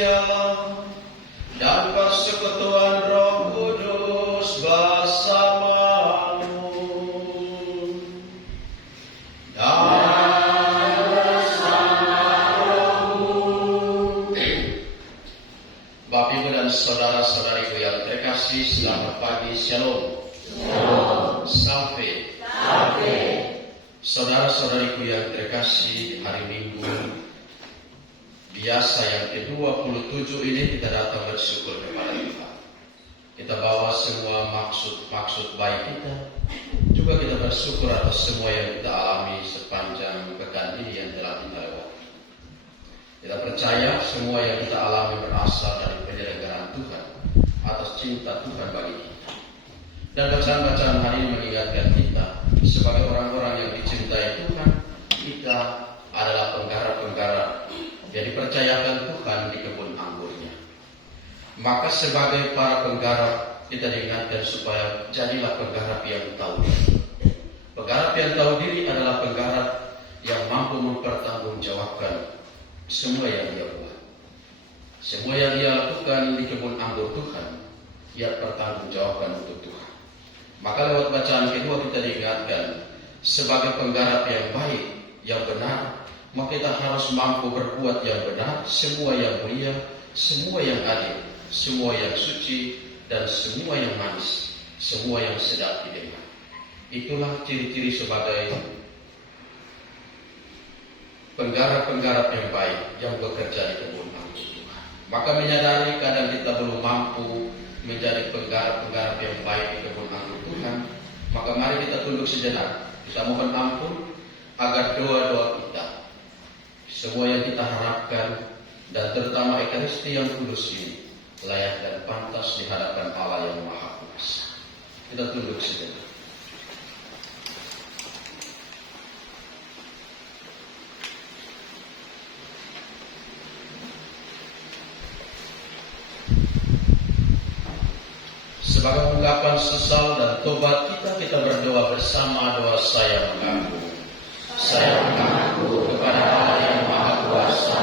Gusti Allah dan persekutuan Roh Kudus bersamamu dan bersama rohmu. Bapak Ibu dan saudara-saudariku yang terkasih, selamat pagi, shalom. Sampai. Saudara-saudariku yang terkasih, hari Minggu biasa yang ke-27 ini kita datang bersyukur kepada Tuhan. Kita bawa semua maksud baik kita. Juga kita bersyukur atas semua yang kita alami sepanjang pekan ini yang telah kita lewati. Kita percaya semua yang kita alami berasal dari penyelenggaraan Tuhan atas cinta Tuhan bagi kita. Dan bacaan-bacaan hari ini mengingatkan kita sebagai orang-orang yang dicintai Tuhan, kita adalah penggarap-penggarap yang dipercayakan Tuhan di kebun anggurnya. Maka sebagai para penggarap, kita diingatkan supaya jadilah penggarap yang tahu diri. Penggarap yang tahu diri adalah penggarap yang mampu mempertanggungjawabkan semua yang dia buat. Semua yang dia lakukan di kebun anggur Tuhan, ia pertanggungjawabkan untuk Tuhan. Maka lewat bacaan kedua kita diingatkan sebagai penggarap yang baik, yang benar, maka kita harus mampu berbuat yang benar, semua yang mulia, semua yang adil, semua yang suci, dan semua yang manis, semua yang sedap didengar. Itulah ciri-ciri sebagai penggarap-penggarap yang baik yang bekerja di kebun anggur Tuhan. Maka menyadari kadang kita belum mampu menjadi penggarap-penggarap yang baik di kebun anggur Tuhan, maka mari kita tunduk sejenak, kita mohon ampun agar doa-doa kita, semua yang kita harapkan, dan terutama Ekaristi yang kudus ini, layak dan pantas di hadapan Allah yang Maha Kuasa. Kita tunduk sejenak. Sebagai ungkapan sesal dan tobat kita berdoa bersama doa saya mengaku. Saya mengaku kepada Allah yang Maha Kuasa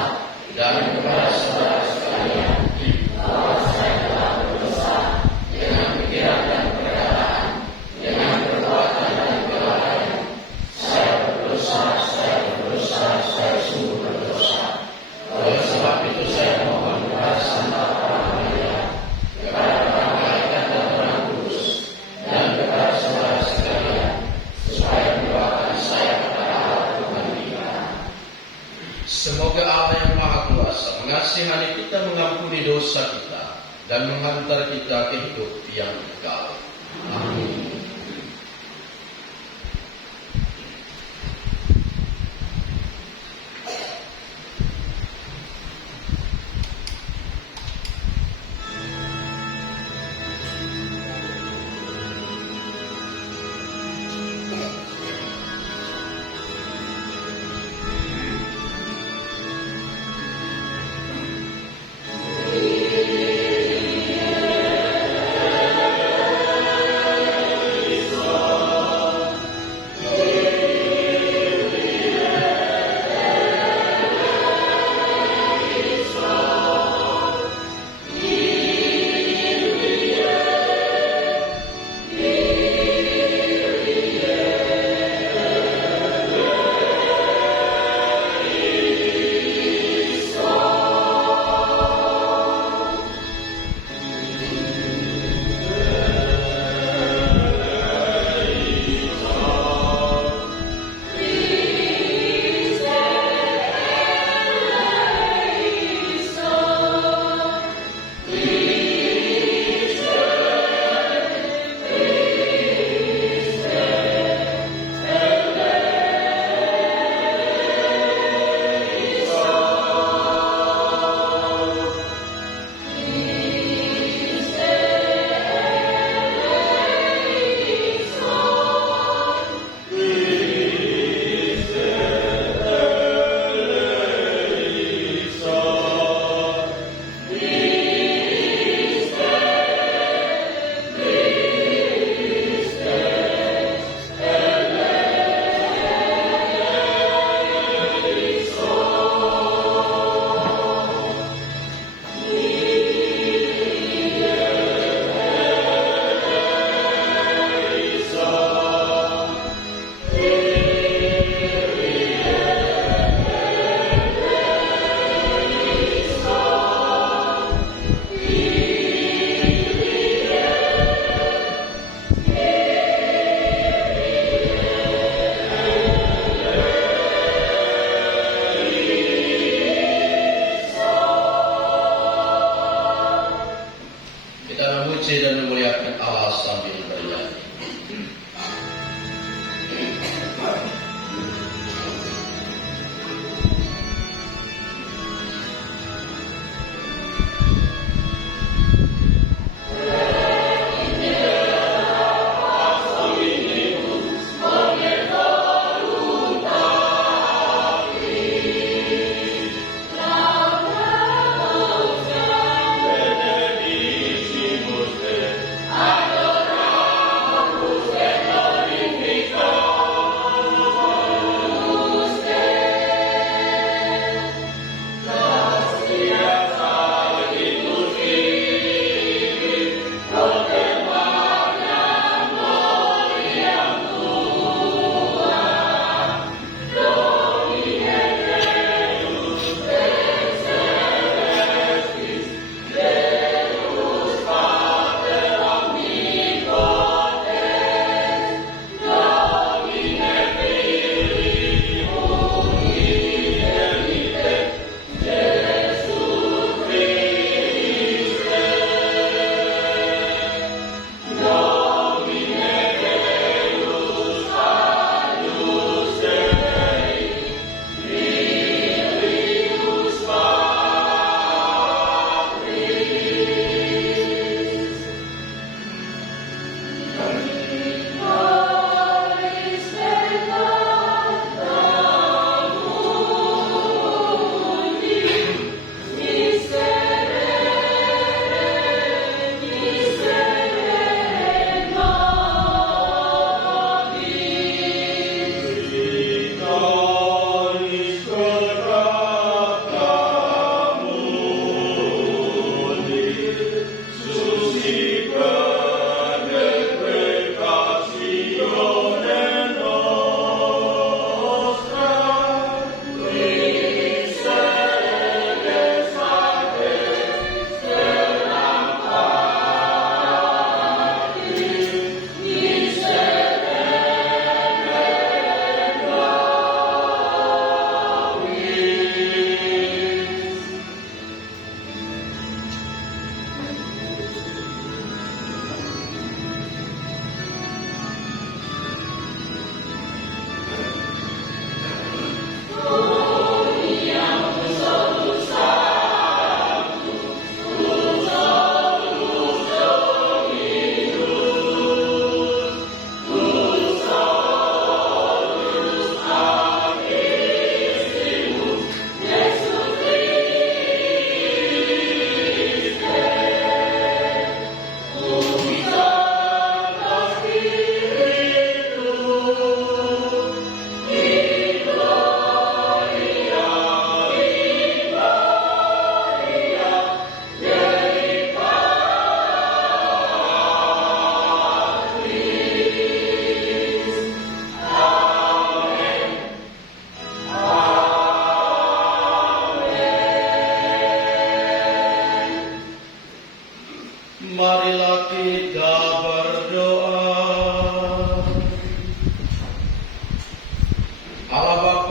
dan kepada saudara sekalian bahwa saya telah berdosa dengan pikiran dan perkataan, dengan perbuatan dan kelalaian. Saya berdosa, sungguh berdosa. Oleh sebab itu saya mohon kepada Santa Maria, kepada para malaikat dan orang kudus, dan kepada saudara sekalian, supaya mendoakan saya kepada Allah Tuhan kita. Semoga Allah yang Maha Kuasa mengasihani kita, mengampuni dosa kita, dan menghantar kita ke hidup yang kekal. Amin.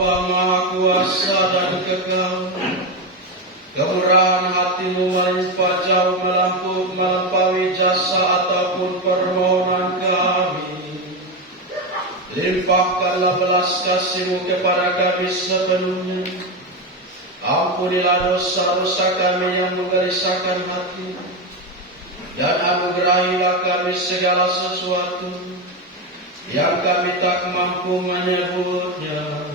Allah Maha Kuasa dan Kekal, kemurahan hati-Mu melimpah jauh melampaui jasa ataupun permohonan kami. Limpahkanlah belas kasih-Mu kepada kami sepenuhnya. Ampunilah dosa-dosa kami yang menggelisahkan hati, dan anugerahilah kami segala sesuatu yang kami tak mampu menyebutnya.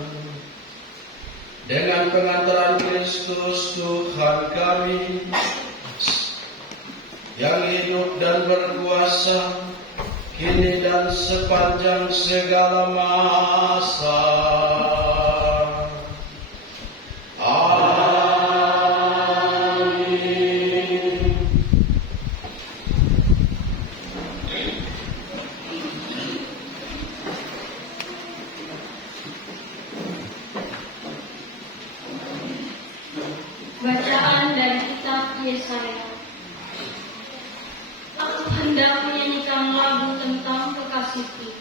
Dengan pengantaran Kristus Tuhan kami, yang hidup dan berkuasa kini dan sepanjang segala masa. Amin. Bacaan dari kitab Yesaya. Aku hendak menyanyikan lagu tentang kekasihku,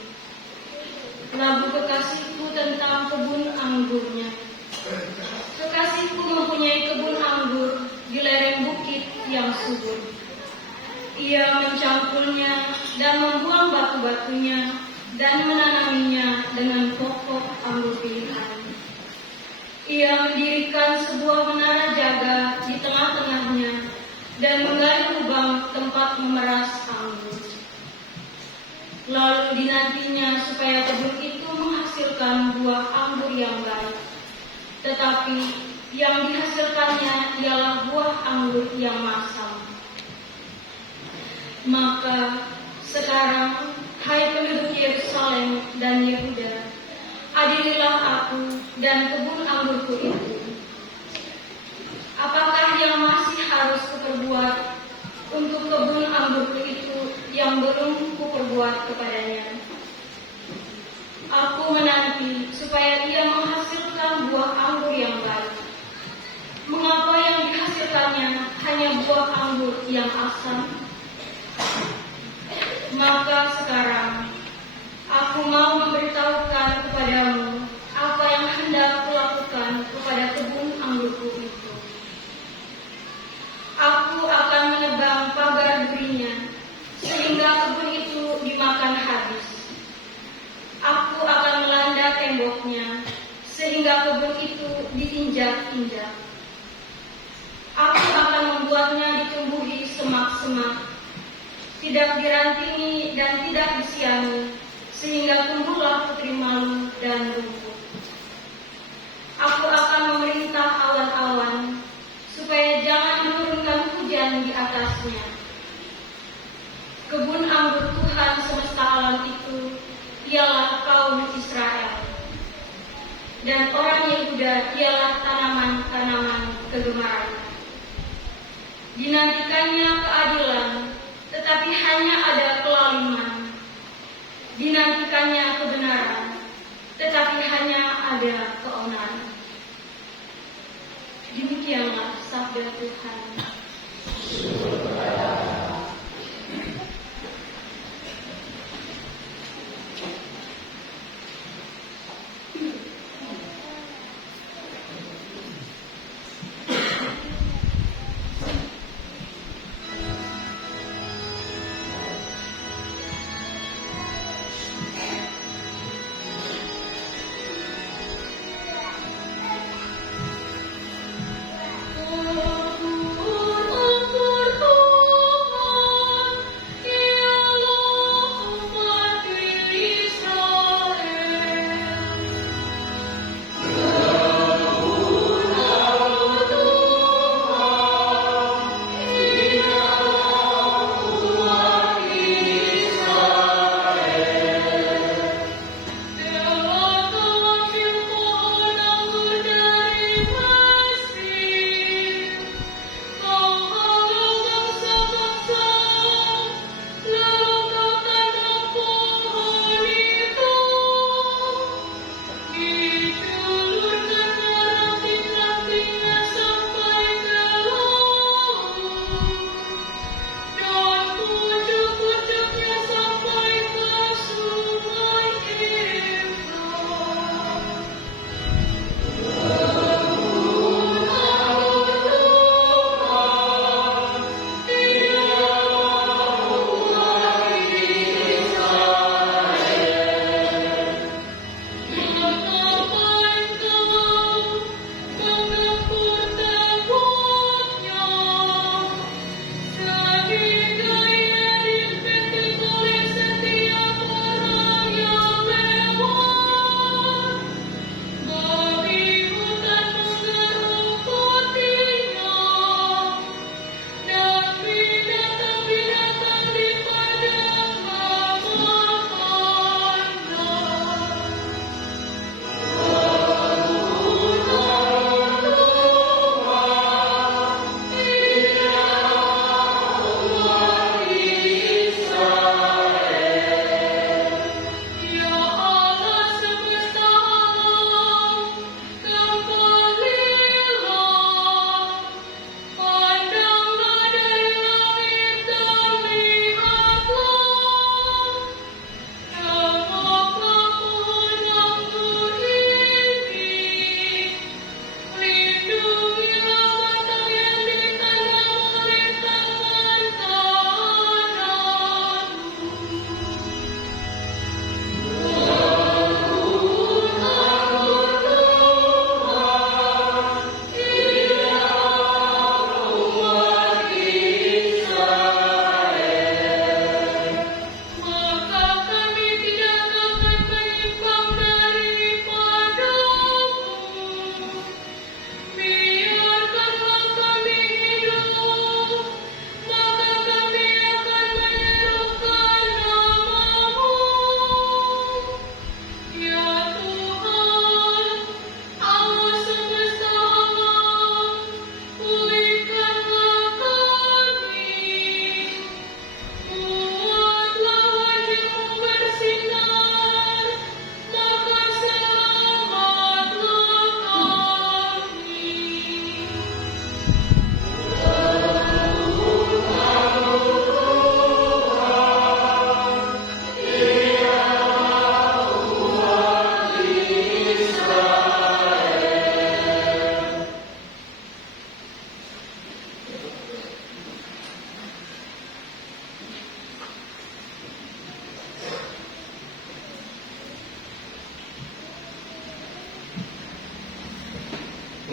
lagu kekasihku tentang kebun anggurnya. Kekasihku mempunyai kebun anggur di lereng bukit yang subur. Ia mencangkulnya dan membuang batu-batunya dan menanaminya dengan pokok anggur pilihan. Ia mendirikan sebuah menara jaga di tengah-tengahnya dan menggali lubang tempat memeras anggur. Lalu dinantinya supaya kebun itu menghasilkan buah anggur yang baik. Tetapi yang dihasilkannya ialah buah anggur yang masam. Maka sekarang, hai penduduk Yerusalem dan Yehuda, adililah aku dan kebun anggurku itu. Apakah yang masih harus kuperbuat untuk kebun anggurku itu yang belum kuperbuat kepadanya? Aku menanti supaya ia menghasilkan buah anggur yang baik. Mengapa yang dihasilkannya hanya buah anggur yang asam? Maka sekarang aku mau memberitahukan kepadamu apa yang hendak kulakukan kepada kebun anggurku itu. Aku akan menebang pagar durinya sehingga kebun itu dimakan habis. Aku akan melanda temboknya sehingga kebun itu diinjak-injak. Aku akan membuatnya ditumbuhi semak-semak, tidak dirantingi dan tidak disiangi, sehingga tumbuhlah putri malu dan rumput. Aku akan memerintah awan-awan supaya jangan menurunkan hujan di atasnya. Kebun anggur Tuhan semesta alam itu ialah kaum Israel, dan orang Yehuda ialah tanaman-tanaman kegemarannya. Dinantikannya keadilan, tetapi hanya ada kelaliman. Dinantikannya kebenaran, tetapi hanya ada keonaran. Demikianlah sabda Tuhan.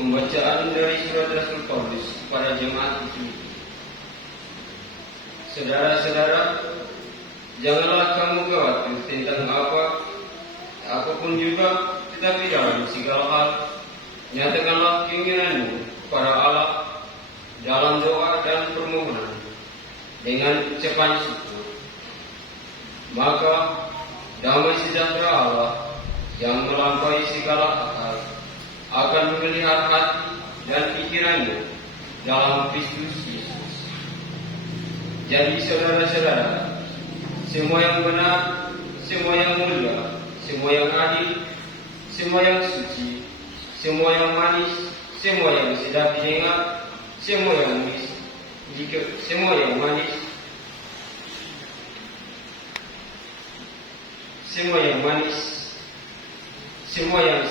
Pembacaan dari surat Rasul Paulus kepada jemaat di Filipi. Saudara-saudara, janganlah kamu khawatir tentang apapun juga, tetapi dalam segala hal nyatakanlah keinginanmu kepada Allah dalam doa dan permohonan dengan ucapan syukur. Maka damai sejahtera Allah yang melampaui segala akal akan memelihara hati dan pikiranmu dalam Kristus Yesus. Jadi saudara-saudara, semua yang benar, semua yang mulia, semua yang adil, semua yang suci, semua yang manis, semua yang sedap didengar, semua yang manis, semua yang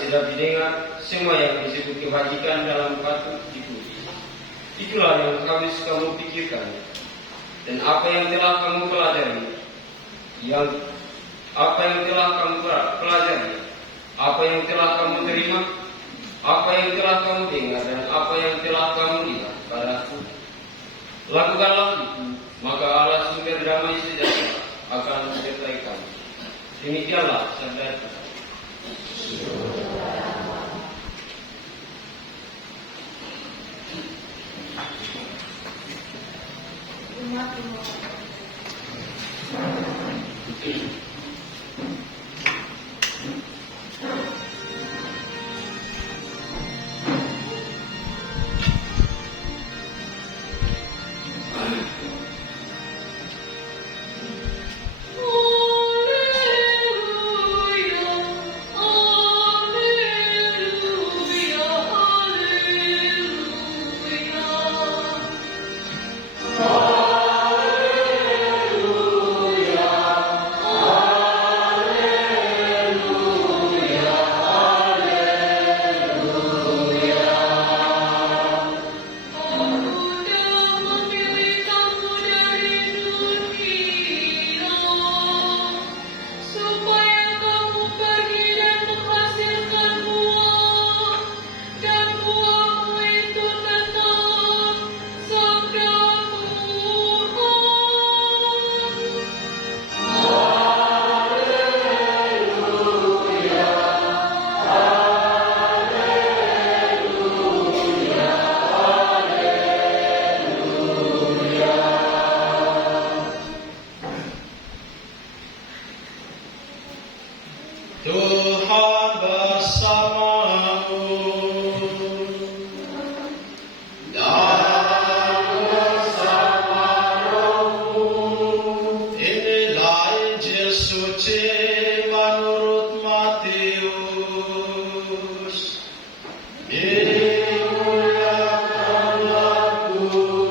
sedap didengar, semua yang disebut kebajikan dalam patut dipuji. Itulah yang harus kamu pikirkan. Dan apa yang telah kamu pelajari, apa yang telah kamu terima, apa yang telah kamu dengar, dan apa yang telah kamu lihat padaku, lakukanlah itu, maka Allah sumber damai sejahtera akan menyertai kamu. Demikianlah sabda Tuhan. Tuhan bersamamu dan bersama rohmu. Inilah Injil suci menurut Matius. Dimuliakanlah Tuhan.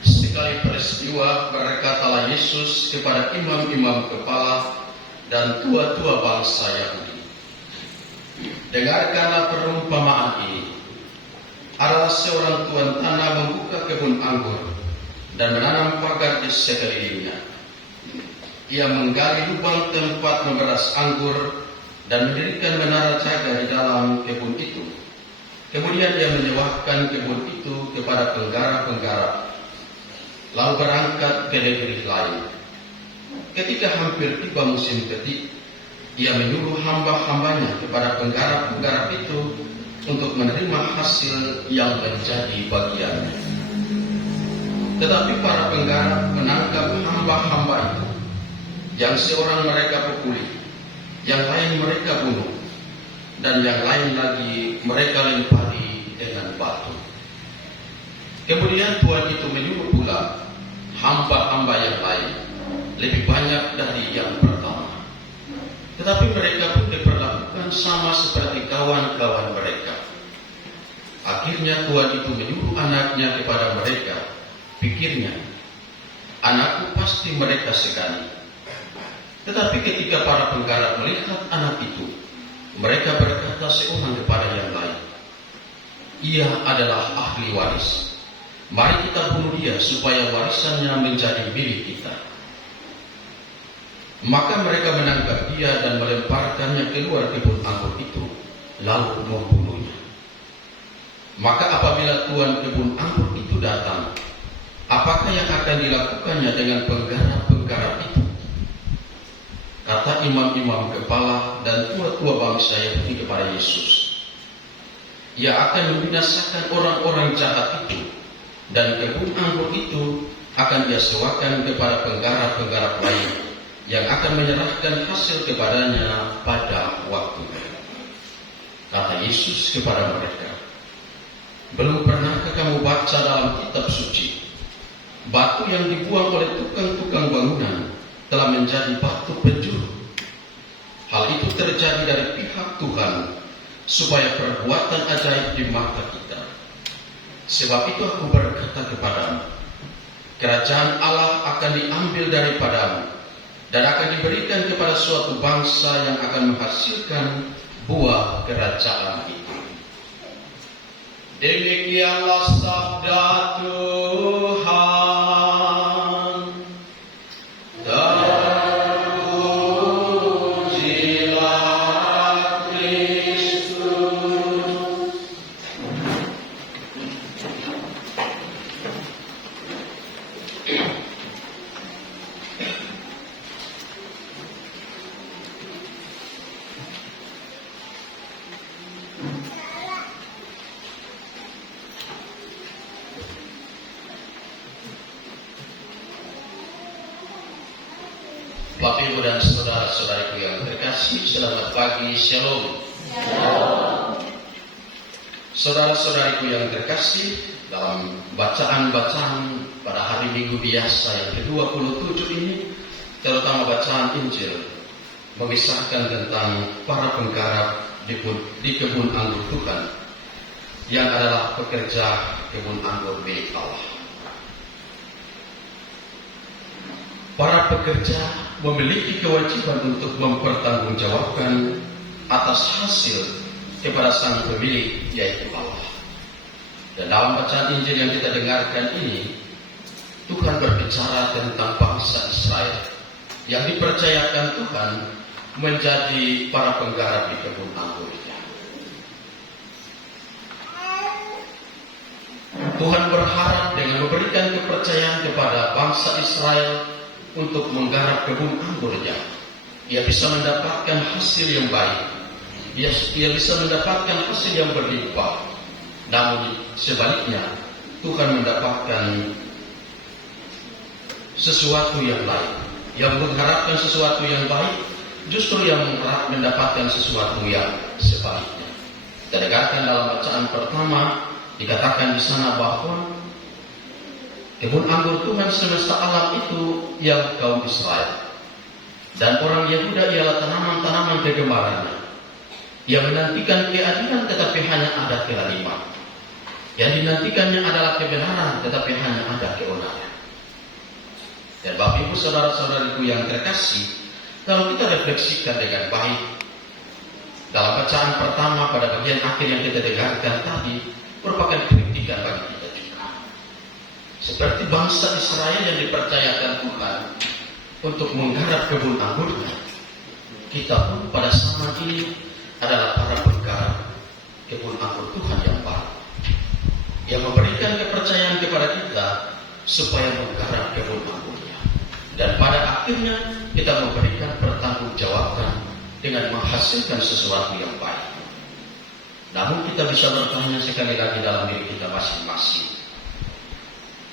Sekali peristiwa berkatalah Yesus kepada imam-imam kepala dan tua-tua bangsa Yahudi, dengarkanlah perumpamaan ini. Adalah seorang tuan tanah membuka kebun anggur dan menanam pagar di sekelilingnya. Ia menggali lubang tempat memeras anggur dan mendirikan menara jaga di dalam kebun itu. Kemudian ia menyewakan kebun itu kepada penggarap-penggarap, lalu berangkat ke negeri lain. Ketika hampir tiba musim ketik, ia menyuruh hamba-hambanya kepada penggarap-penggarap itu untuk menerima hasil yang menjadi bagiannya. Tetapi para penggarap menangkap hamba-hamba itu, yang seorang mereka pukuli, yang lain mereka bunuh, dan yang lain lagi mereka lempari dengan batu. Kemudian Tuhan itu menyuruh pula hamba-hamba yang lain, lebih banyak dari yang pertama. Tetapi mereka pun diperlakukan sama seperti kawan-kawan mereka. Akhirnya Tuhan itu menyuruh anaknya kepada mereka. Pikirnya, anakku pasti mereka segani. Tetapi ketika para penggarap melihat anak itu, mereka berkata seorang kepada yang lain, "Ia adalah ahli waris. Mari kita bunuh dia supaya warisannya menjadi milik kita." Maka mereka menangkap dia dan melemparkannya keluar kebun anggur itu, lalu membunuhnya. Maka apabila tuan kebun anggur itu datang, apakah yang akan dilakukannya dengan penggarap-penggarap itu? Kata imam-imam kepala dan tua-tua bangsa Yahudi kepada Yesus, "Ia akan membinasakan orang-orang jahat itu, dan kebun anggur itu akan dia sewakan kepada penggarap-penggarap lain yang akan menyerahkan hasil kepadanya pada waktunya." Kata Yesus kepada mereka, "Belum pernahkah kamu baca dalam kitab suci, batu yang dibuang oleh tukang-tukang bangunan telah menjadi batu penjuru? Hal itu terjadi dari pihak Tuhan, supaya perbuatan ajaib di mata kita. Sebab itu aku berkata kepadamu, kerajaan Allah akan diambil daripadamu, dan akan diberikan kepada suatu bangsa yang akan menghasilkan buah kerajaan itu." Demikianlah sabda Tuhan. Terpujilah Kristus. Bapak, Ibu, dan saudara-saudariku yang terkasih, selamat pagi, Shalom. Saudara-saudariku yang terkasih, dalam bacaan-bacaan pada hari Minggu biasa yang ke-27 ini, terutama bacaan Injil, mengisahkan tentang para penggarap di kebun anggur Tuhan, yang adalah pekerja kebun anggur milik Allah. Para pekerja memiliki kewajiban untuk mempertanggungjawabkan atas hasil kepada sang pemilik, yaitu Allah. Dan dalam bacaan Injil yang kita dengarkan ini, Tuhan berbicara tentang bangsa Israel yang dipercayakan Tuhan menjadi para penggarap di kebun anggurnya. Tuhan berharap dengan memberikan kepercayaan kepada bangsa Israel untuk menggarap kebun anggurnya, ia bisa mendapatkan hasil yang baik, ia bisa mendapatkan hasil yang berlimpah. Namun sebaliknya, Tuhan mendapatkan sesuatu yang lain. Yang mengharapkan sesuatu yang baik, justru yang mendapatkan sesuatu yang sebaliknya. Kita dengarkan dalam bacaan pertama, dikatakan di sana bahwa kebun anggur Tuhan semesta alam itu ialah kaum Israel, dan orang Yehuda ialah tanaman-tanaman kegemarannya. Ia menantikan keadilan tetapi hanya ada kezaliman. Yang dinantikannya adalah kebenaran tetapi hanya ada keonaran. Dan Bapak, Ibu, saudara-saudariku yang terkasih, kalau kita refleksikan dengan baik dalam bacaan pertama pada bagian akhir yang kita dengarkan tadi, merupakan kritikan bagi kita. Seperti bangsa Israel yang dipercayakan Tuhan untuk menggarap kebun anggurnya, kita pun pada zaman ini adalah para penggarap kebun anggur Tuhan yang baru, yang memberikan kepercayaan kepada kita supaya menggarap kebun anggurnya. Dan pada akhirnya kita memberikan pertanggungjawaban dengan menghasilkan sesuatu yang baik. Namun kita bisa bertanya sekali lagi dalam diri kita masing-masing,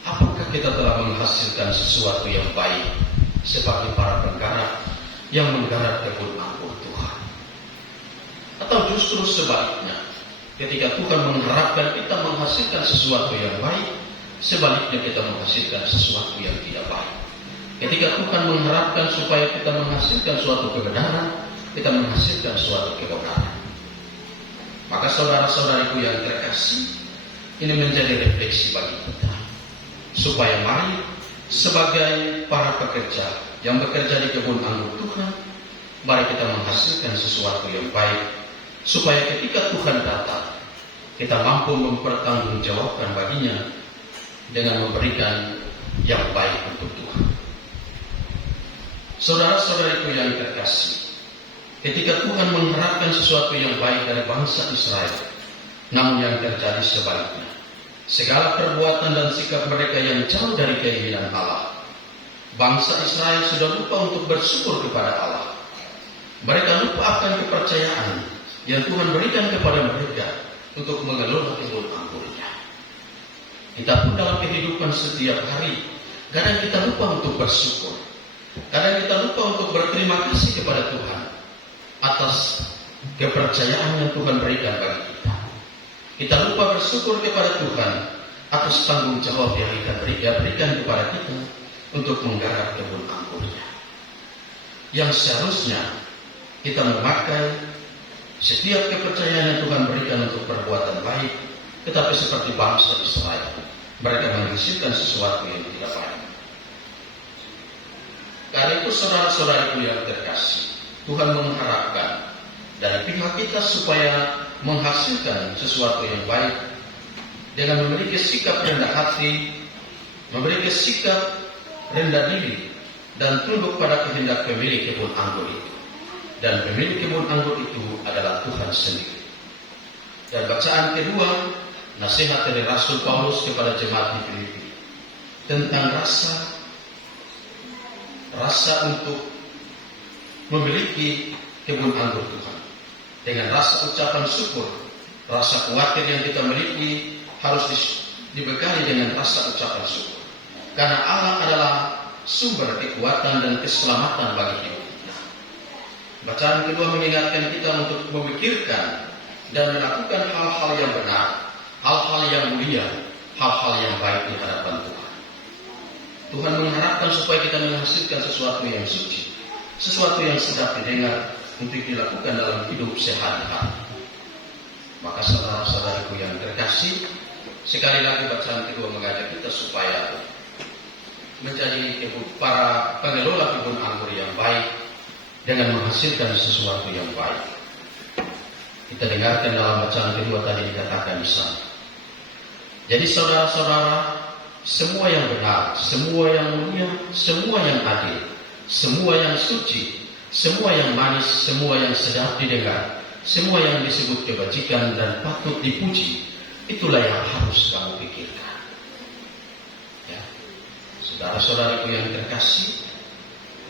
apakah kita telah menghasilkan sesuatu yang baik sebagai para penggarap yang menggarap kebun anggur Tuhan? Atau justru sebaliknya, ketika Tuhan mengharapkan kita menghasilkan sesuatu yang baik, sebaliknya kita menghasilkan sesuatu yang tidak baik. Ketika Tuhan mengharapkan supaya kita menghasilkan suatu kebenaran, kita menghasilkan suatu kebenaran. Maka saudara-saudariku yang terkasih, ini menjadi refleksi bagi kita, supaya mari sebagai para pekerja yang bekerja di kebun anggur Tuhan, mari kita menghasilkan sesuatu yang baik, supaya ketika Tuhan datang, kita mampu mempertanggungjawabkan baginya dengan memberikan yang baik untuk Tuhan. Saudara-saudariku yang terkasih, ketika Tuhan mengharapkan sesuatu yang baik dari bangsa Israel, namun yang terjadi sebaliknya, segala perbuatan dan sikap mereka yang jauh dari keinginan Allah, bangsa Israel sudah lupa untuk bersyukur kepada Allah. Mereka lupa akan kepercayaan yang Tuhan berikan kepada mereka untuk mengelola kebun anggurnya. Kita pun dalam kehidupan setiap hari, kadang kita lupa untuk bersyukur. Kadang kita lupa untuk berterima kasih kepada Tuhan atas kepercayaan yang Tuhan berikan bagi kita. Kita lupa bersyukur kepada Tuhan atas tanggung jawab yang Dia berikan kepada kita untuk menggarap kebun anggurnya. Yang seharusnya kita memakai setiap kepercayaan yang Tuhan berikan untuk perbuatan baik, tetapi seperti bangsa Israel, mereka menghasilkan sesuatu yang tidak baik. Karena itu saudara-saudariku yang terkasih, Tuhan mengharapkan dari pihak kita supaya menghasilkan sesuatu yang baik dengan memiliki sikap rendah hati, memiliki sikap rendah diri, dan tunduk pada kehendak pemilik kebun anggur itu. Dan pemilik kebun anggur itu adalah Tuhan sendiri. Dan bacaan kedua, nasihat dari Rasul Paulus kepada jemaat di Filipi tentang rasa untuk memiliki kebun anggur Tuhan. Dengan rasa ucapan syukur, rasa khawatir yang kita miliki harus dibekali dengan rasa ucapan syukur. Karena Allah adalah sumber kekuatan dan keselamatan bagi hidup kita. Bacaan kedua mengingatkan kita untuk memikirkan dan melakukan hal-hal yang benar, hal-hal yang mulia, hal-hal yang baik di hadapan Tuhan. Tuhan mengharapkan supaya kita menghasilkan sesuatu yang suci, sesuatu yang sedap didengar untuk dilakukan dalam hidup sehari-hari. Maka saudara-saudariku yang terkasih, sekali lagi bacaan kedua mengajak kita supaya menjadi para pengelola kebun anggur yang baik dengan menghasilkan sesuatu yang baik. Kita dengarkan dalam bacaan kedua tadi dikatakan di sana. Jadi saudara-saudara, semua yang benar, semua yang mulia, semua yang adil, semua yang suci, semua yang manis, semua yang sedap didengar, semua yang disebut kebajikan dan patut dipuji, itulah yang harus kamu pikirkan. Ya. Saudara-saudariku yang terkasih,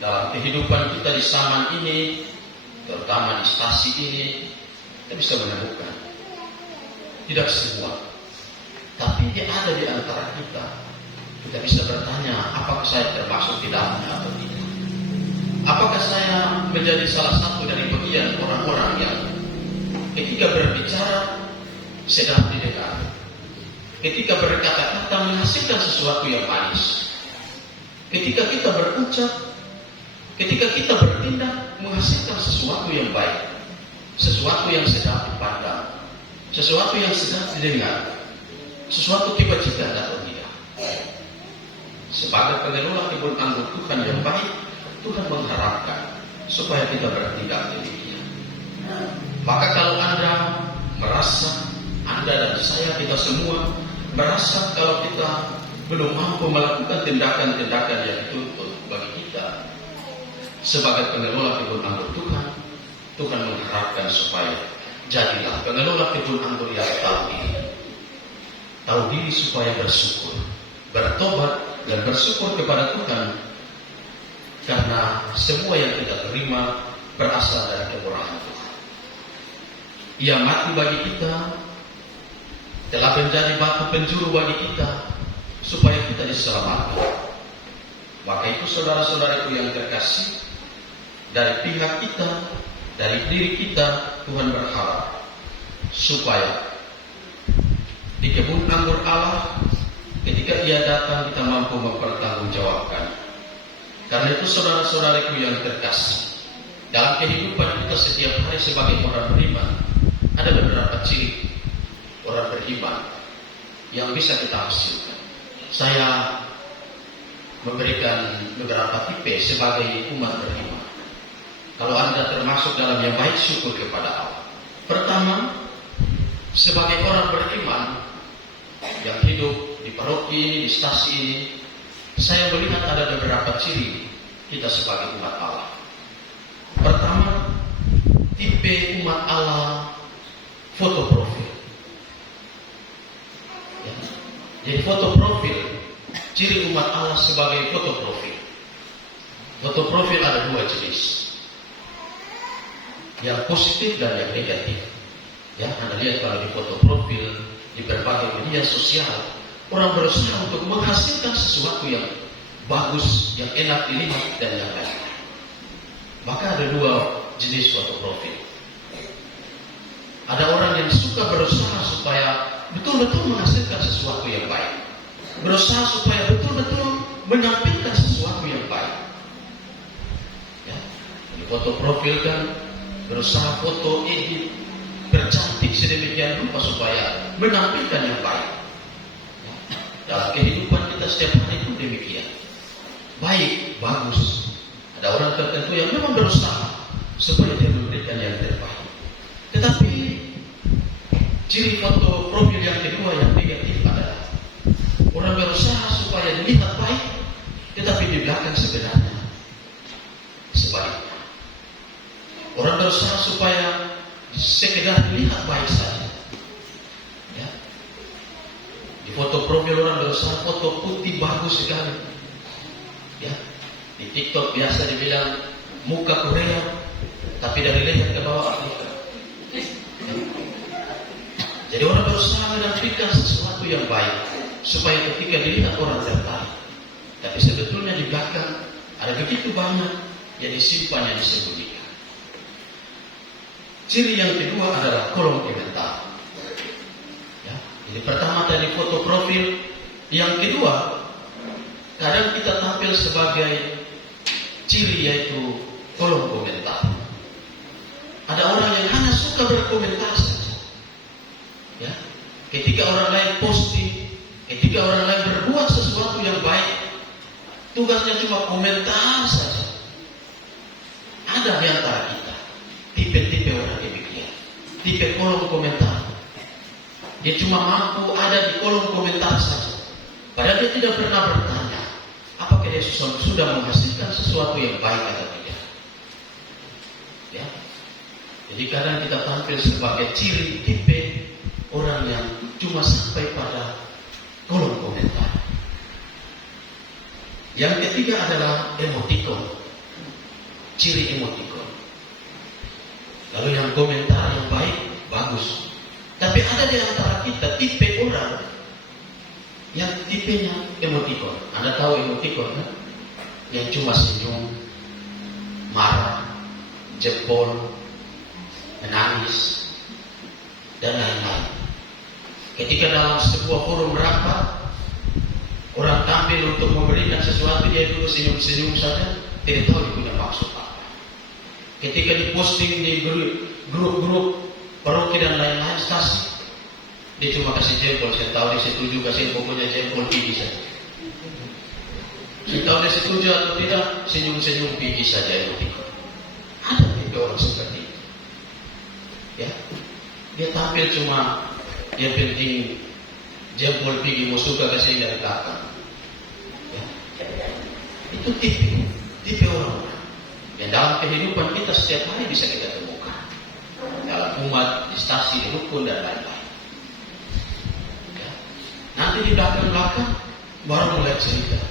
dalam kehidupan kita di zaman ini, terutama di stasi ini, kita bisa menemukan tidak semua, tapi dia ada di antara kita. Kita bisa bertanya, apakah saya termasuk di dalamnya atau tidak? Apakah saya menjadi salah satu dari bagian orang-orang yang ketika berbicara sedap didengar, ketika berkata-kata menghasilkan sesuatu yang manis, ketika kita berucap, ketika kita bertindak menghasilkan sesuatu yang baik, sesuatu yang sedap dipandang, sesuatu yang sedap didengar, sesuatu kebajikan atau tidak? Sebagai pengelola kebun anggur Tuhan yang baik, Tuhan mengharapkan supaya kita bertindak demikian. Maka kalau Anda merasa, Anda dan saya, kita semua merasa kalau kita belum mampu melakukan tindakan-tindakan yang dituntut bagi kita sebagai pengelola kebun anggur Tuhan, Tuhan mengharapkan supaya jadilah pengelola kebun anggur yang tahu diri supaya bersyukur, bertobat dan bersyukur kepada Tuhan, karena semua yang kita terima berasal dari kemurahan Tuhan. Ia mati bagi kita, telah menjadi batu penjuru bagi kita, supaya kita diselamatkan. Maka itu saudara-saudariku yang terkasih, dari pihak kita, dari diri kita, Tuhan berharap supaya di kebun anggur Allah, ketika Ia datang, kita mampu mempertanggungjawabkan. Karena itu saudara-saudariku yang terkasih, dalam kehidupan kita setiap hari sebagai orang beriman, ada beberapa ciri orang beriman yang bisa kita hasilkan. Saya memberikan beberapa tipe sebagai umat beriman. Kalau Anda termasuk dalam yang baik, syukur kepada Allah. Pertama, sebagai orang beriman yang hidup di paroki ini, di stasi ini, saya melihat ada beberapa ciri kita sebagai umat Allah. Pertama, tipe umat Allah foto profil. Ya. Jadi foto profil, ciri umat Allah sebagai foto profil. Foto profil ada dua jenis, yang positif dan yang negatif. Ya, Anda lihat kalau di foto profil di berbagai media sosial, orang berusaha untuk menghasilkan sesuatu yang bagus, yang enak dilihat dan yang lain. Maka ada dua jenis foto profil. Ada orang yang suka berusaha supaya betul-betul menghasilkan sesuatu yang baik, berusaha supaya betul-betul menampilkan sesuatu yang baik. Ya, di foto profil kan berusaha foto edit bercantik sedemikian rupa supaya menampilkan yang baik. Ya, dalam kehidupan kita setiap hari itu demikian, baik, bagus. Ada orang tertentu yang memang berusaha supaya dia memberikan yang terbaik. Tetapi ciri foto profil yang kedua yang negatif adalah orang berusaha supaya dilihat baik, tetapi di belakang sebenarnya sebaliknya. Orang berusaha supaya sekedar dilihat baik saja. Ya. Di foto profil orang berusaha foto putih bagus sekali. Ya. Di TikTok biasa dibilang muka Korea, tapi dari leher ke bawah Afrika. Jadi orang berusaha menampilkan sesuatu yang baik supaya ketika dilihat orang tertarik. Tapi sebetulnya di belakang ada begitu banyak yang disimpan, yang disembunyikan. Ciri yang kedua adalah kolom komentar. Ya, jadi pertama tadi foto profil, yang kedua kadang kita tampil sebagai ciri yaitu kolom komentar. Ada orang yang hanya suka berkomentar saja. Ya, ketika orang lain posting, ketika orang lain berbuat sesuatu yang baik, tugasnya cuma komentar saja. Ada di antara kita tipe-tipe orang demikian, tipe kolom komentar. Dia cuma mampu ada di kolom komentar saja. Padahal dia tidak pernah bertanya, apakah dia sudah menghasilkan sesuatu yang baik atau tidak. Ya. Jadi kadang kita tampil sebagai ciri tipe orang yang cuma sampai pada kolom komentar. Yang ketiga adalah emoticon. Ciri emoticon. Lalu yang komentar yang baik, bagus. Tapi ada di antara kita tipe orang yang tipenya emoticon. Anda tahu emoticon kan? Yang cuma senyum, marah, jempol, menangis, dan lain-lain. Ketika dalam sebuah forum rapat, orang tampil untuk memberikan sesuatu, dia dulu senyum-senyum saja, tidak tahu dia punya maksud apa. Ketika diposting di grup-grup paroki dan lain-lain stasi, dia cuma kasih jempol, saya tahu dia setuju, kasih pokoknya jempol tinggi saja. Saya tahu dia setuju atau tidak, senyum-senyum tinggi saja emoticon. Ada tipe orang seperti itu. Ya, dia tampil cuma yang penting jempol tinggi, mau suka kasih dari belakang. Ya. Itu tipe orang yang dalam kehidupan kita setiap hari bisa kita temukan. Dalam umat, di stasi, di rukun, dan lain-lain. Ya. Nanti di belakang-belakang baru mulai cerita.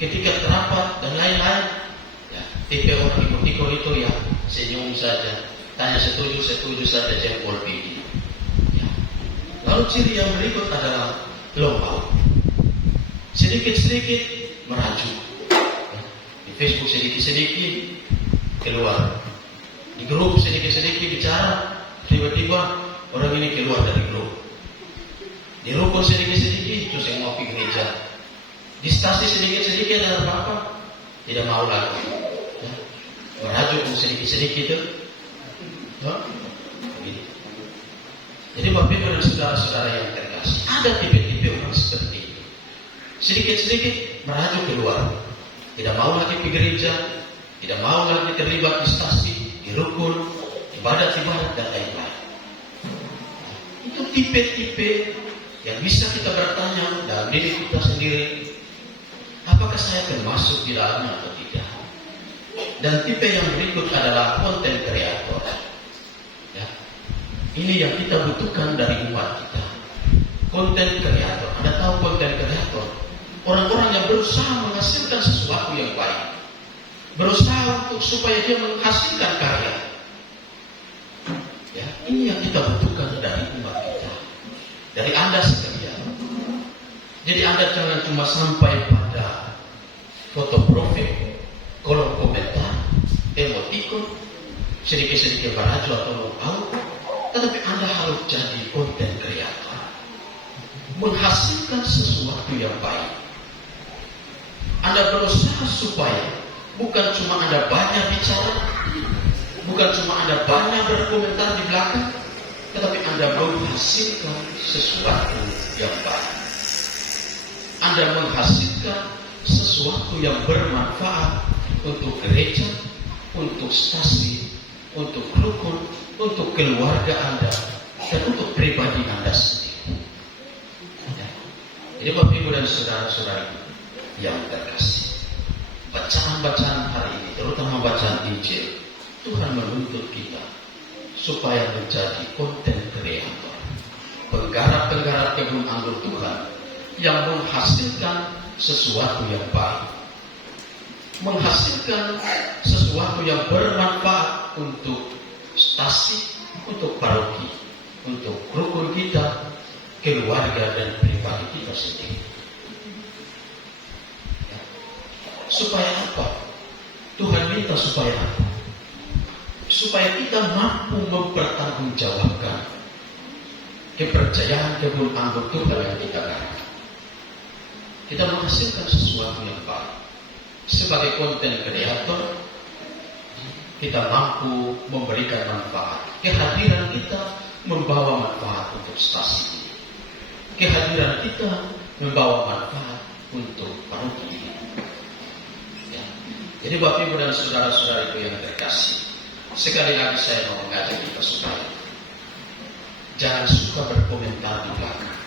Ketika terapat dan lain-lain, ya, tipe orang emoticon itu ya senyum saja, tanya setuju saja, jempol tinggi. Ya. Lalu ciri yang berikut adalah lomba. Sedikit-sedikit merajuk. Ya. Di Facebook sedikit-sedikit keluar. Di grup sedikit-sedikit bicara, tiba-tiba orang ini keluar dari grup. Di rukun sedikit-sedikit, terus yang mau pergi gereja. Di stasi sedikit-sedikit ada apa-apa, tidak mau lagi. Ya. Merajuk sedikit-sedikit itu. Ya. Begitu. Jadi Bapak Ibu dan saudara-saudara yang terkasih, ada tipe-tipe orang seperti itu. Sedikit-sedikit merajuk keluar. tidak mau lagi ke gereja, tidak mau lagi terlibat di stasi, di rukun, ibadat-ibadat dan lain-lain. Itu tipe-tipe yang bisa kita bertanya dalam diri kita sendiri, apakah saya termasuk di dalamnya atau tidak? Dan tipe yang berikut adalah konten kreator. Ya. Ini yang kita butuhkan dari umat kita. Konten kreator. Anda tahu konten kreator? Orang-orang yang berusaha menghasilkan sesuatu yang baik, berusaha untuk supaya dia menghasilkan karya. Ya, ini yang kita butuhkan dari umat kita, dari Anda sekalian. Jadi Anda jangan cuma sampai pada foto profil, kolom komentar, emoticon, sedikit-sedikit baju atau mau, tetapi Anda harus jadi konten kreator, menghasilkan sesuatu yang baik. Anda berusaha supaya bukan cuma Anda banyak bicara, bukan cuma Anda banyak berkomentar di belakang, tetapi Anda menghasilkan sesuatu yang baik. Anda menghasilkan sesuatu yang bermanfaat untuk gereja, untuk stasi, untuk rukun, untuk keluarga Anda, dan untuk pribadi Anda sendiri. Jadi Bapak Ibu dan saudara-saudari yang terkasih, bacaan-bacaan hari ini, terutama bacaan Injil, Tuhan menuntut kita supaya menjadi konten kreator, penggarap-penggarap kebun anggur Tuhan yang menghasilkan sesuatu yang baik, menghasilkan sesuatu yang bermanfaat untuk stasi, untuk paroki, untuk rukun kita, keluarga dan pribadi kita sendiri. Supaya apa? Tuhan minta supaya apa? Supaya kita mampu mempertanggungjawabkan kepercayaan kebun anggur Tuhan yang kita garap. Kita menghasilkan sesuatu yang baik. Sebagai konten kreator, kita mampu memberikan manfaat. Kehadiran kita membawa manfaat untuk stasi ini. Kehadiran kita membawa manfaat untuk paroki ini. Jadi Bapak Ibu dan saudara-saudariku yang terkasih, sekali lagi saya mau mengajak kita supaya jangan suka berkomentar di belakang.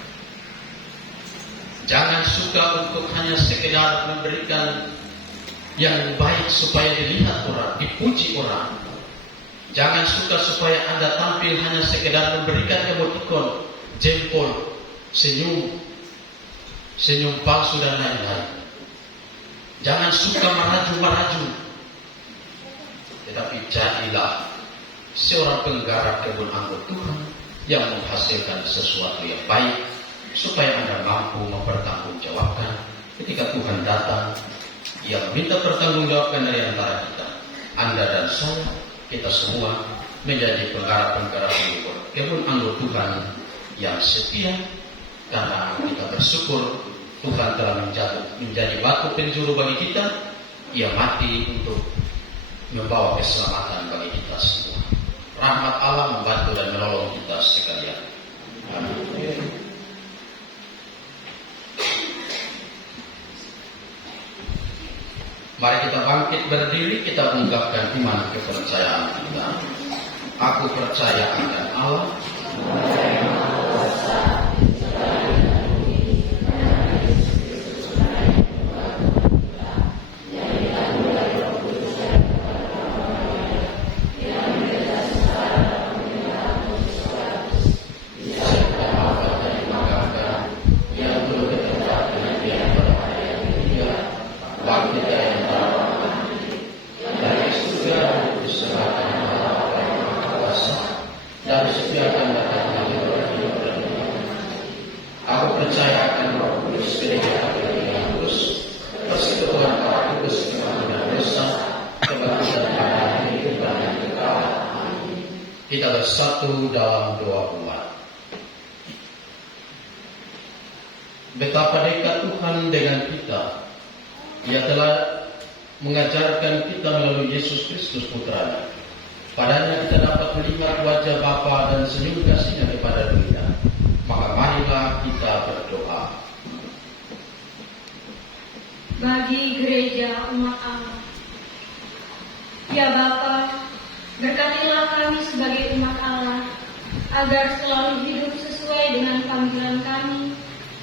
Jangan suka untuk hanya sekedar memberikan yang baik supaya dilihat orang, dipuji orang. Jangan suka supaya Anda tampil hanya sekedar memberikan emoticon, jempol, senyum palsu dan lain-lain. Jangan suka meraju-meraju, tetapi jadilah seorang penggarap kebun anggur Tuhan yang menghasilkan sesuatu yang baik, supaya Anda mampu mempertanggungjawabkan ketika Tuhan datang. Yang minta pertanggungjawaban dari antara kita, Anda dan saya, kita semua menjadi penggarap-penggarap kebun anggur Tuhan yang setia, karena kita bersyukur Tuhan telah menjadi batu penjuru bagi kita. Ia mati untuk membawa keselamatan bagi kita semua. Rahmat Allah membantu dan menolong kita sekalian. Amin. Mari kita bangkit berdiri, kita ungkapkan iman kepercayaan kita. Aku percaya akan Allah, kita bersatu dalam doa umat. Betapa dekat Tuhan dengan kita. Ia telah mengajarkan kita melalui Yesus Kristus Putranya. Padanya kita dapat melihat wajah Bapa dan senyum kasih-Nya kepada dunia. Maka marilah kita berdoa. bagi gereja umat Allah. Ya Bapa, berkatilah kami sebagai umat Allah, agar selalu hidup sesuai dengan panggilan kami,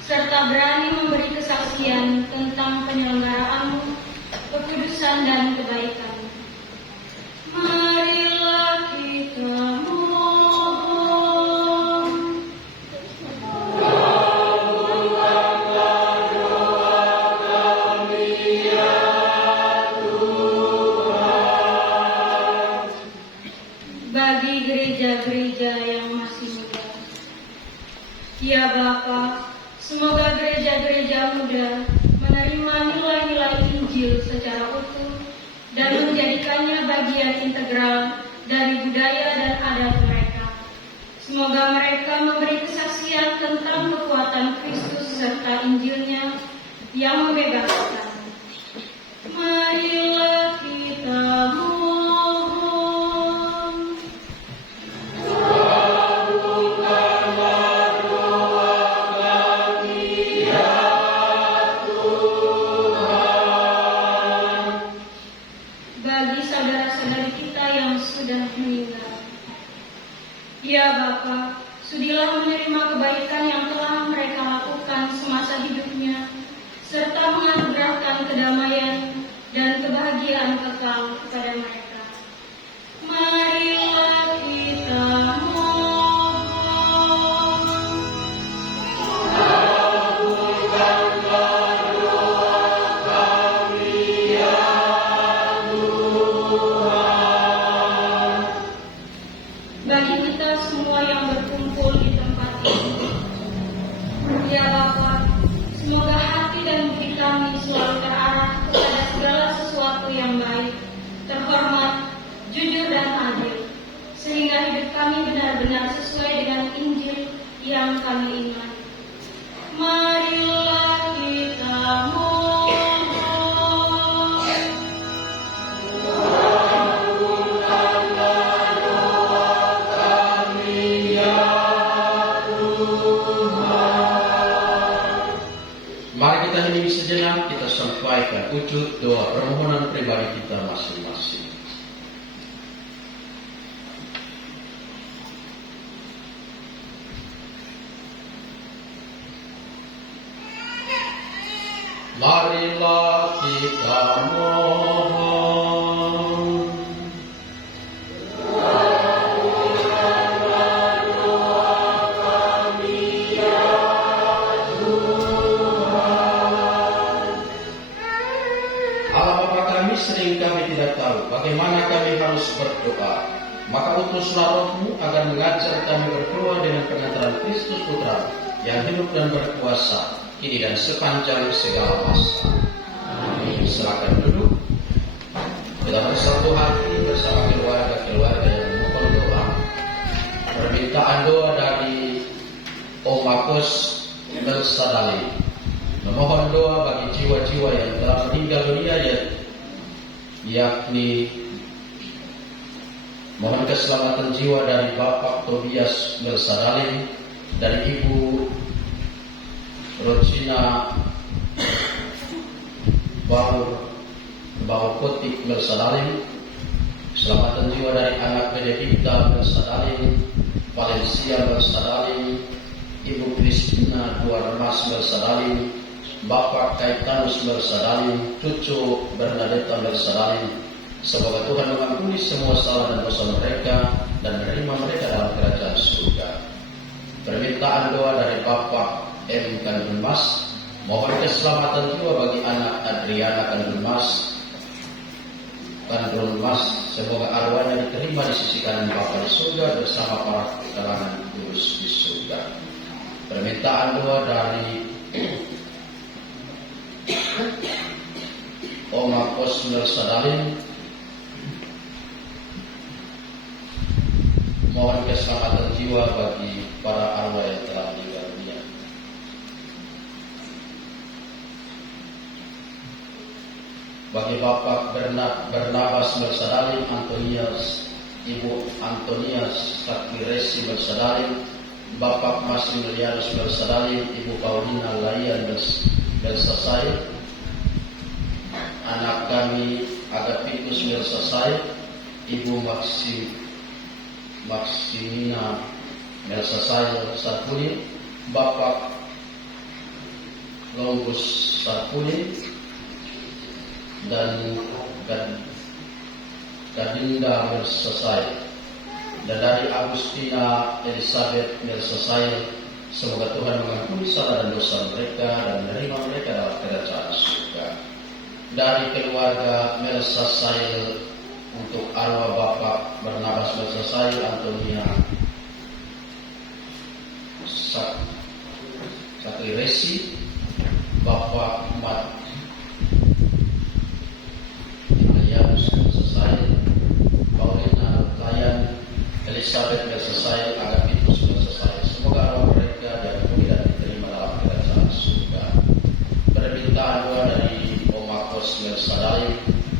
serta berani memberi kesaksian tentang penyelenggaraanmu, kekudusan dan kebaikan. Marilah kita mohon. Bagi gereja-gereja yang masih muda. Ya Bapa, semoga gereja-gereja muda menerima nilai-nilai Injil secara utuh dan menjadikannya bagian integral dari budaya dan adat mereka. Semoga mereka memberi kesaksian tentang kekuatan Kristus serta Injilnya yang membebaskan. Marilah kita mohon. Bagi saudara-saudari kita yang sudah meninggal. Ya Bapa, sudilah menerima kebaikan yang telah mereka lakukan semasa hidupnya, serta menganugerahkan kedamaian dan kebahagiaan kekal kepada mereka. Marilah kita mohon. Bagi kita semua yang berkumpul di tempat ini, ya Bapa, semoga hati dan budi kami selalu terarah kepada segala sesuatu yang baik, terhormat, jujur dan adil, sehingga hidup kami benar-benar sesuai dengan Injil yang kami imani. Marilah kita mohon. Mari kita hening sejenak, kita sampaikan wujud doa permohonan pribadi kita masing-masing. Marilah kita mohon. Allah Bapa kami, sering kami tidak tahu bagaimana kami harus berdoa. Maka utuslah Roh-Mu agar mengajar kami berdoa dengan pengantaran Kristus Putra yang hidup dan berkuasa kini dan sepanjang segala masa. Amin. Silakan duduk. Kita bersatu hati bersama keluarga-keluarga yang memohon doa. Permintaan doa dari Om Markus Melsadali. Memohon doa bagi jiwa-jiwa yang telah meninggal dunia, yakni mohon keselamatan jiwa dari Bapak Tobias Melsadali, dari Ibu Rosina Kotik Melsadali, keselamatan jiwa dari anak Benedikta Melsadali, Valencia Melsadali, Ibu Kristina Duarmas Melsadali, Bapak Kaitanus Melsadali, cucu Bernadetta Melsadali. Semoga Tuhan mengampuni semua salah dan dosa mereka dan menerima mereka dalam kerajaan surga. Permintaan doa dari Bapak M. Kandunmas, mohon keselamatan jiwa bagi anak Adriana Kandunmas. Semoga arwahnya diterima di sisi kanan Bapa di surga bersama para kalangan kudus di surga. Permintaan doa dari Om Markus Melsadali, mohon keselamatan jiwa bagi para arwah yang telah meninggal dunia. Bagi Bapak Bernabas Melsadali, Ibu Antonias Sakiresi Melsadali, Bapak Maximilianus Melsadali, Ibu Paulina Laian Melsasai, anak kami Agapitus Melsasai, Ibu Maximina Melsasai Sarpuni, Bapak Longus Sarpuni, dan Gadinda Melsasai, dan dari Agustina Elizabeth Melsasai. Semoga Tuhan mengampuni salah dan dosa mereka dan menerima mereka dalam kerajaan surga. Dari keluarga Melsasai, untuk arwah Bapak Barnabas Melsasai, Antonia Sakliresi, Bapak Mat Yanus Melsasai, Paulina Layan, Elizabeth Melsasai, Agapitus Melsasai. Semoga arwah mereka diampuni dan diterima dalam kerajaan surga. Permintaan doa dari Omakos Melsasai,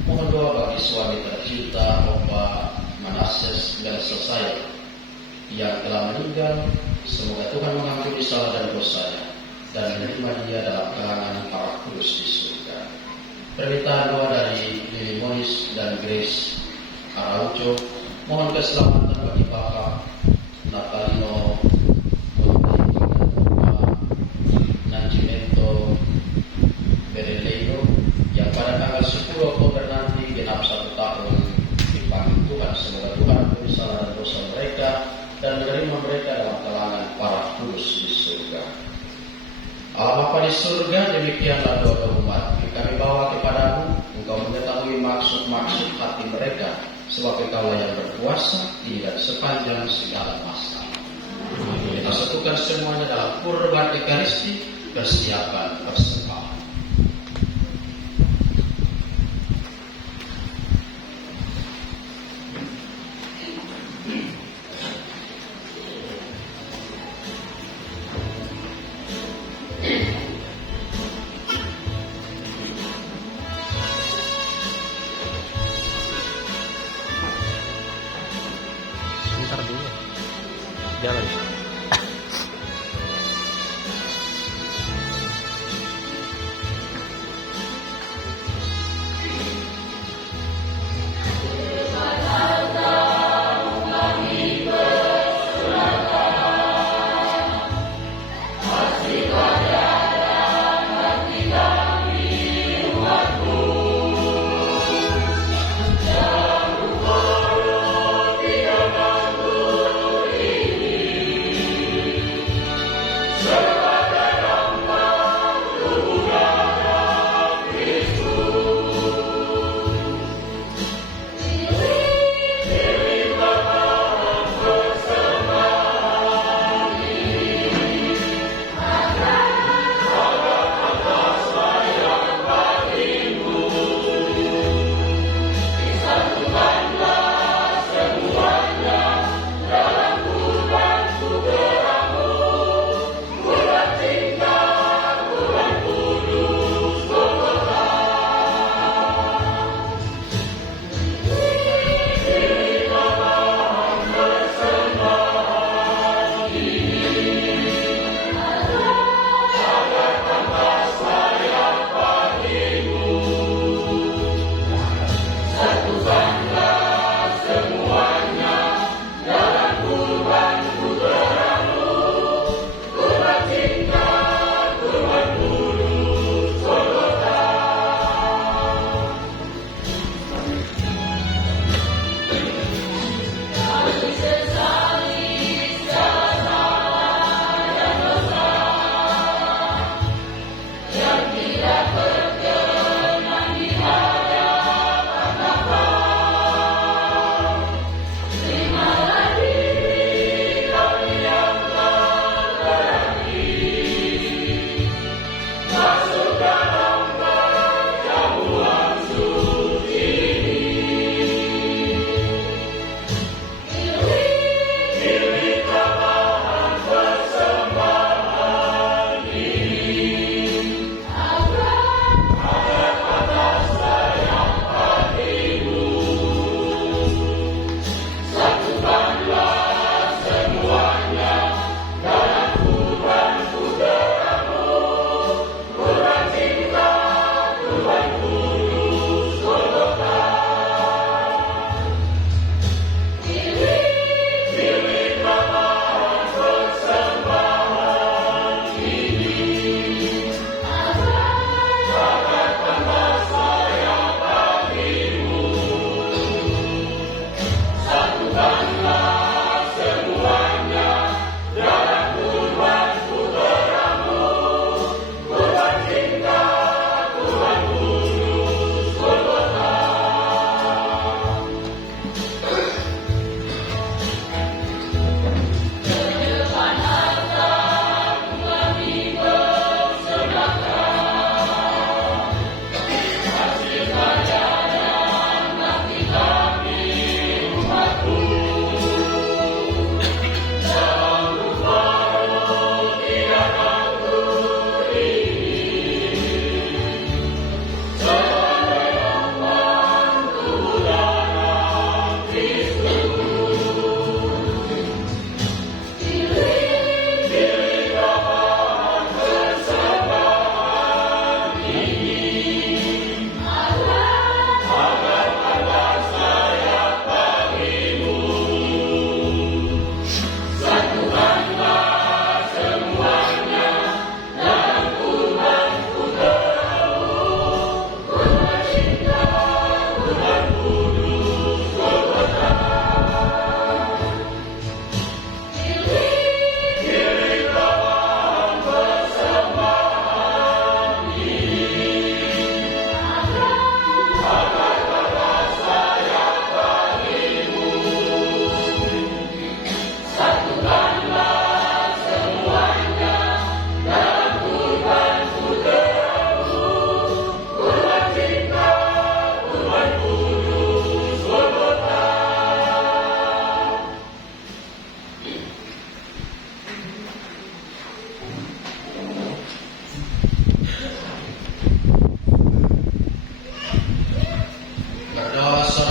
mohon doa bagi suami tercinta Opa Manases Melsasai yang telah meninggal. Semoga Tuhan mengampuni salah dan dosanya dan menerima dia dalam kalangan para kudus di surga. Permintaan doa dari Lili Monis dan Grace Araujo, mohon keselamatan bagi Bapak Natalino Nanjimento Bereleino yang pada tanggal 10 Oktober nanti genap 1 tahun dipanggil Tuhan. Semoga Tuhan ampuni salah dan dosa mereka dan menerima mereka dalam kalangan para kudus di surga. Allah Bapa di surga, demikianlah doa umat kami bawa kepadamu. Engkau mengetahui maksud-maksud hati mereka, sebab Engkaulah yang berkuasa tidak sepanjang segala masa. Kita satukan semuanya dalam kurban Ekaristi, persiapan persembahan. Ntar dulu. Jalan.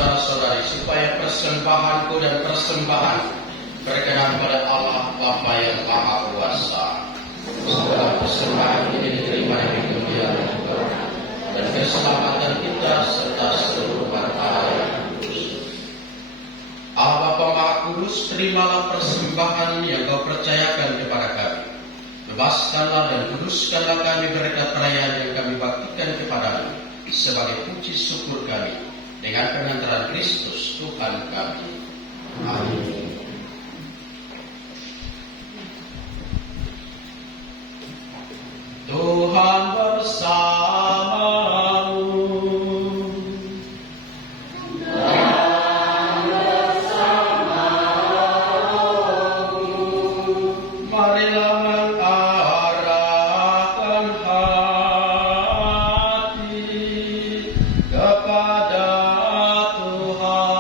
saudara-saudari, supaya persembahanku dan persembahan berkenan pada Allah Bapa yang Maha Kuasa. Segala persembahan ini diterima demi kemuliaan Tuhan dan keselamatan kita serta seluruh bangsa yang kudus. Allah Bapa Maha Kudus, terimalah persembahan yang Kau percayakan kepada kami. Bebaskanlah dan kuduskanlah kami berkat perayaan yang kami baktikan kepadamu sebagai puji syukur kami dengan pengantaran Kristus Tuhan kami. Amin. Tuhan bersamamu. Marilah mengarahkan hati kepada Tuhan.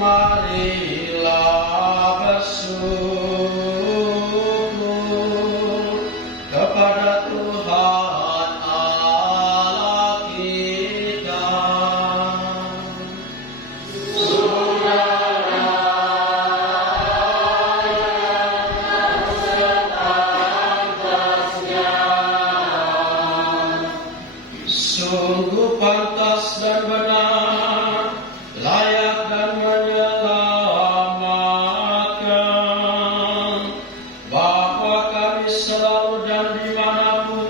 Marilah bersujud kepada Tuhan Allah kita. Sungguh pantas dan benar, layak dan menyelamatkan, bahwa kami selalu dan dimanapun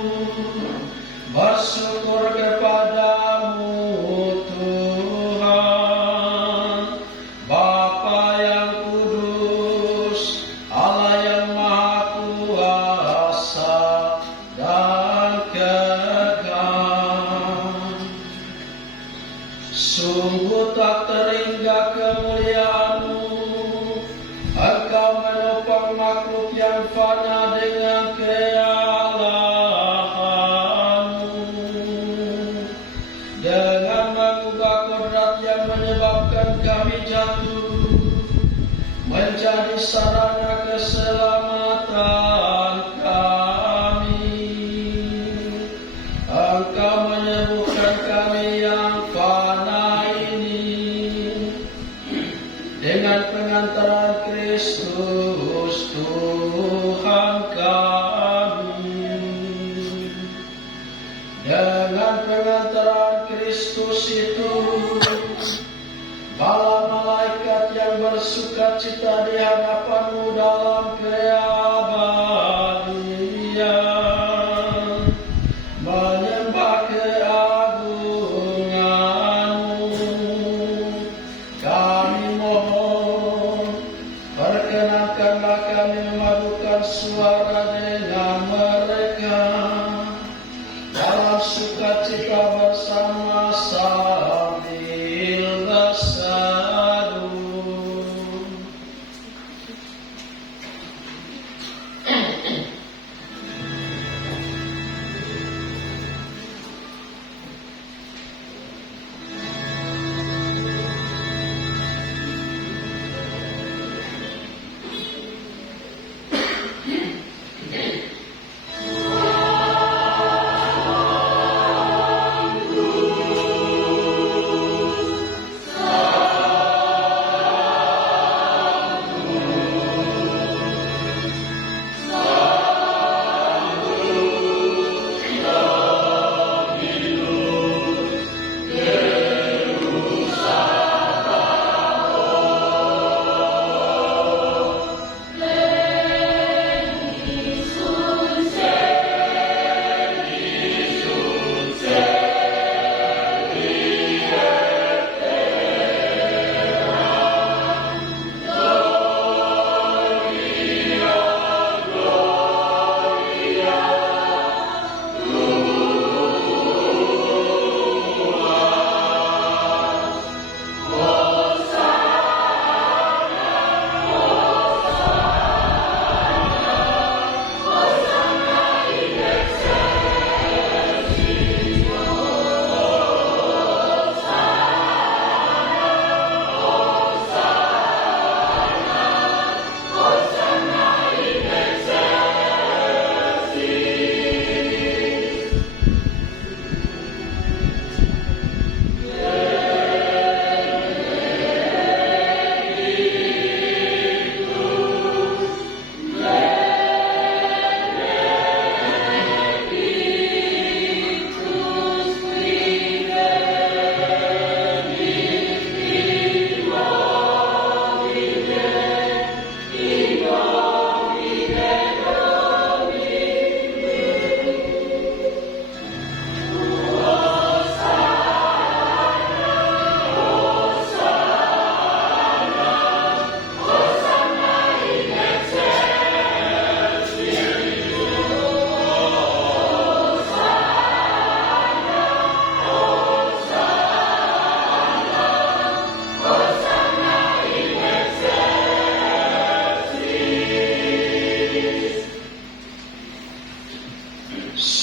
bersyukur kepadamu Tuhan, Bapa yang kudus, Allah yang Maha Kuasa dan kekal. Sungguh tak terhingga kemuliaan-Mu, Engkau menopang makhluk yang fana dengan kealahan-Mu, dengan mengubah kodrat yang menyebabkan kami jatuh menjadi sarana keselamatan kami. Engkau menyembuhkan kami yang fana ini dengan pengantaran Kristus Tuhan kami. Dengan pengantaran Kristus itu, bala malaikat yang bersukacita di hadapan-Mu dalam keabadian menyembah keagungan-Mu. Kami mohon, perkenankanlah kami memadukan suara dengan mereka dalam sukacita bersama sambil berseru.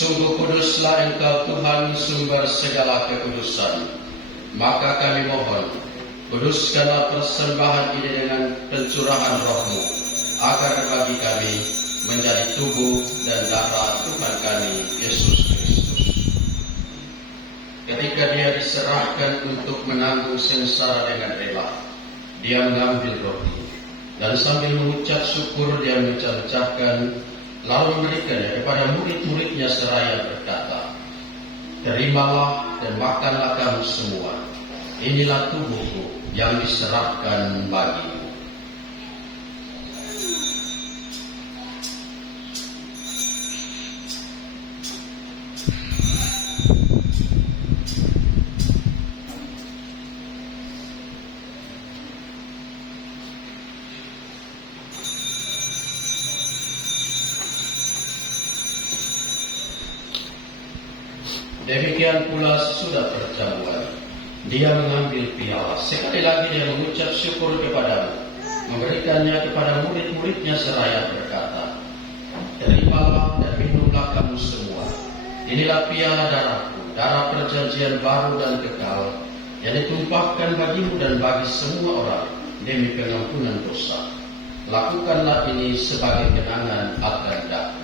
Sungguh kuduslah Engkau Tuhan sumber segala kekudusan. Maka kami mohon, kuduskanlah persembahan ini dengan pencurahan Roh-Mu, agar bagi kami menjadi tubuh dan darah Tuhan kami, Yesus Kristus. Ketika Dia diserahkan untuk menanggung sengsara dengan rela, Dia mengambil roti, dan sambil mengucap syukur Dia memecah-mecahkan, lalu memberikannya kepada murid-muridnya seraya berkata, "Terimalah dan makanlah kamu semua. Inilah tubuhku yang diserahkan bagimu." Demikian pula sesudah perjamuan, Dia mengambil piala. Sekali lagi Dia mengucap syukur kepadamu, memberikannya kepada murid-muridnya seraya berkata, "Terimalah dan minumlah kamu semua. Inilah piala darahku, darah perjanjian baru dan kekal, yang ditumpahkan bagimu dan bagi semua orang demi pengampunan dosa. Lakukanlah ini sebagai kenangan akan aku."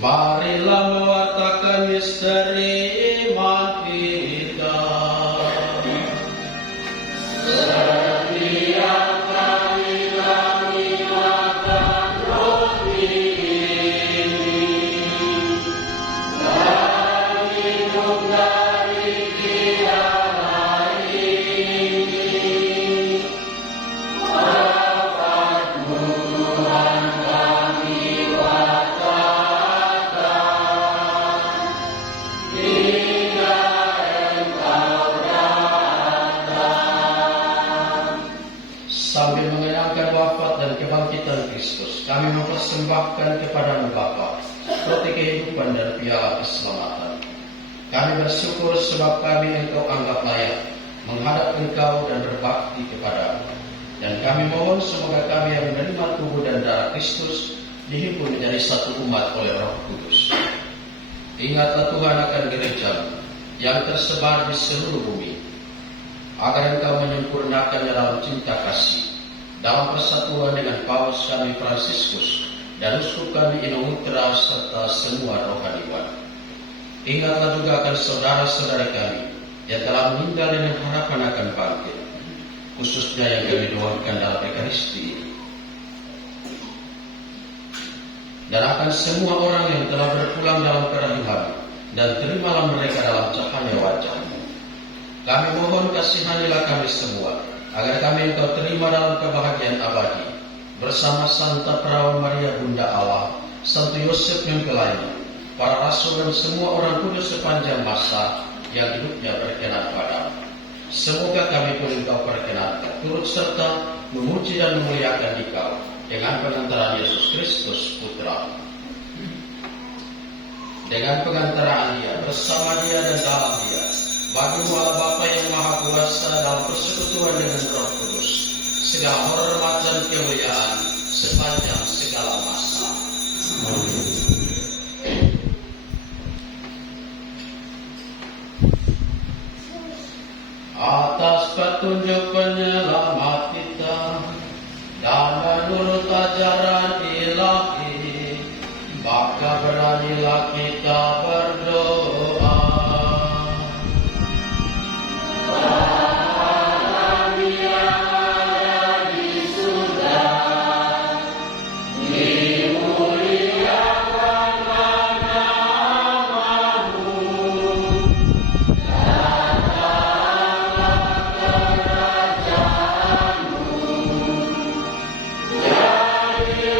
Marilah mewartakan misteri iman kita. Setiap kali kami makan roti ini dan minum dari piala ini, wafat-Mu Tuhan kami sambil mengenangkan wafat dan kebangkitan Kristus, kami mempersembahkan kepada-Mu Bapa roti kehidupan dan piala keselamatan. Kami bersyukur sebab kami Engkau anggap layak menghadap Engkau dan berbakti kepada-Mu. Dan kami mohon semoga kami yang menerima tubuh dan darah Kristus dihimpun menjadi satu umat oleh Roh Kudus. Ingatlah Tuhan akan gereja-Mu yang tersebar di seluruh bumi, agar Engkau menyempurnakannya dalam cinta kasih, dalam persatuan dengan Paus kami Fransiskus dan uskup kami Inomutra serta semua rohaniwan. Ingatlah juga akan saudara-saudari kami yang telah meninggal dengan harapan akan bangkit, khususnya yang kami doakan dalam Ekaristi ini, dan akan semua orang yang telah berpulang dalam kerahiman, dan terimalah mereka dalam cahaya wajah-Mu. Kami mohon kasihanilah kami semua, agar kami Engkau terima dalam kebahagiaan abadi, bersama Santa Perawan Maria Bunda Allah, Santo Yosef Mempelainya, para rasul dan semua orang kudus sepanjang masa yang hidupnya berkenan padamu. Semoga kami pun Engkau perkenankan, turut serta memuji dan memuliakan Dikau, dengan pengantaran Yesus Kristus Putra-Mu. Dengan pengantaraan Dia, bersama Dia dan dalam Dia, bagi-Mu Allah Bapa yang Maha Kuasa dalam persekutuan dengan Roh Kudus, segala hormat dan kemuliaan sepanjang segala masa. Atas petunjuk penyelamat kita dan menurut ajaran ilahi, maka beranilah kita berdoa. Yeah.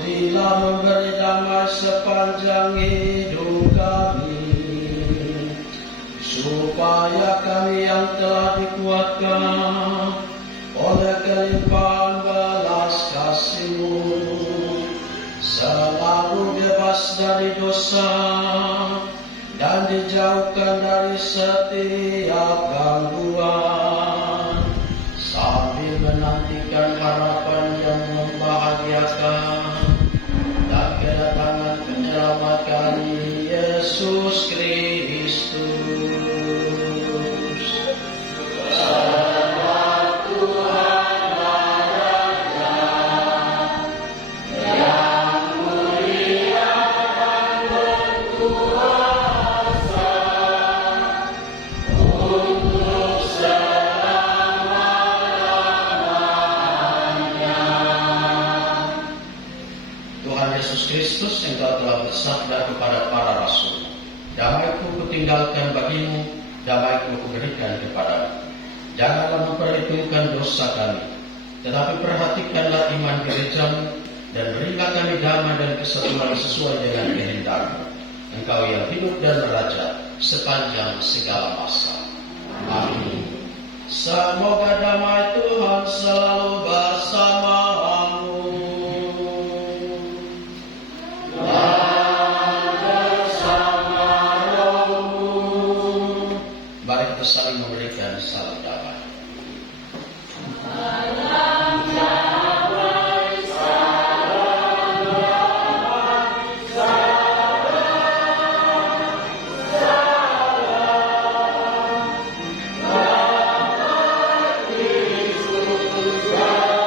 Sudilah memberi damai sepanjang hidup kami, supaya kami yang telah dikuatkan oleh kelimpahan belas kasih-Mu selalu bebas dari dosa dan dijauhkan dari setiap gangguan, sambil menantikan harapan yang membahagiakan dan kedatangan penyelamat kami, Yesus Kristus. Kristus yang telah bersabda kepada para rasul, damai-Ku kutinggalkan bagimu, damai-Ku kuberikan kepadamu. Janganlah memperhitungkan dosa kami, tetapi perhatikanlah iman gerejamu, dan berilah kami damai dan kesatuan sesuai dengan kehendak-Mu. Engkau yang hidup dan beraja sepanjang segala masa. Amin. Semoga damai Tuhan selalu bersamamu. Saling memberikan salam damai. Salam damai, salam damai, salam Kristus bersamamu.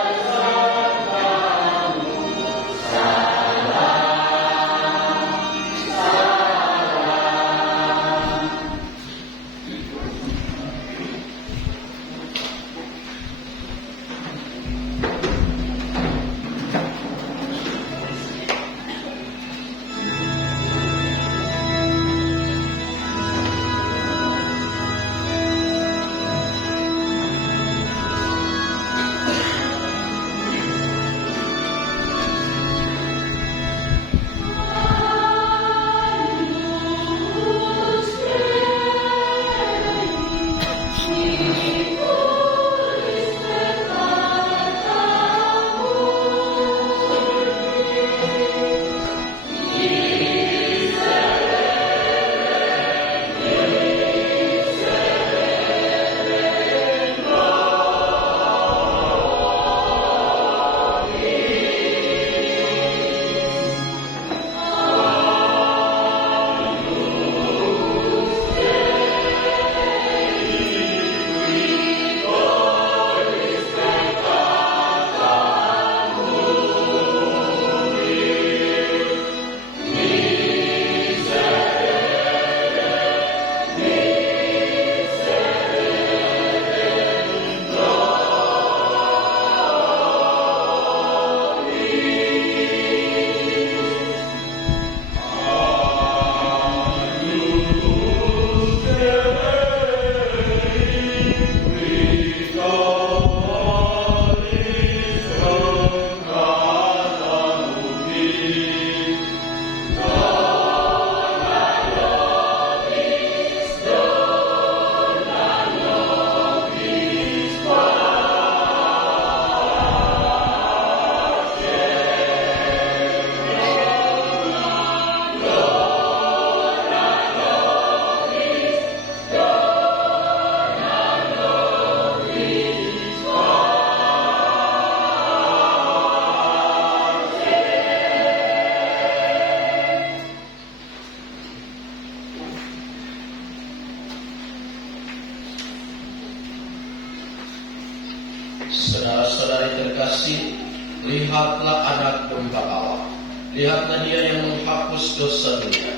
Saudara-saudari terkasih, lihatlah anak domba Allah. Lihatlah Dia yang menghapus dosa dunia.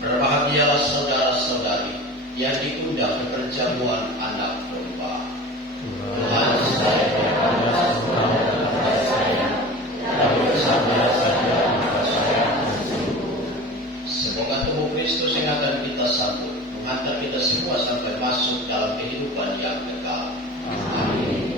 Berbahagialah saudara-saudari yang diundang ke perjamuan anak domba. Tuhan saya kepada semua kepada saya, dan bersama saja saya. Semoga tubuh Kristus yang akan kita sambut menghantar kita semua sampai masuk dalam kehidupan yang kekal. Amin.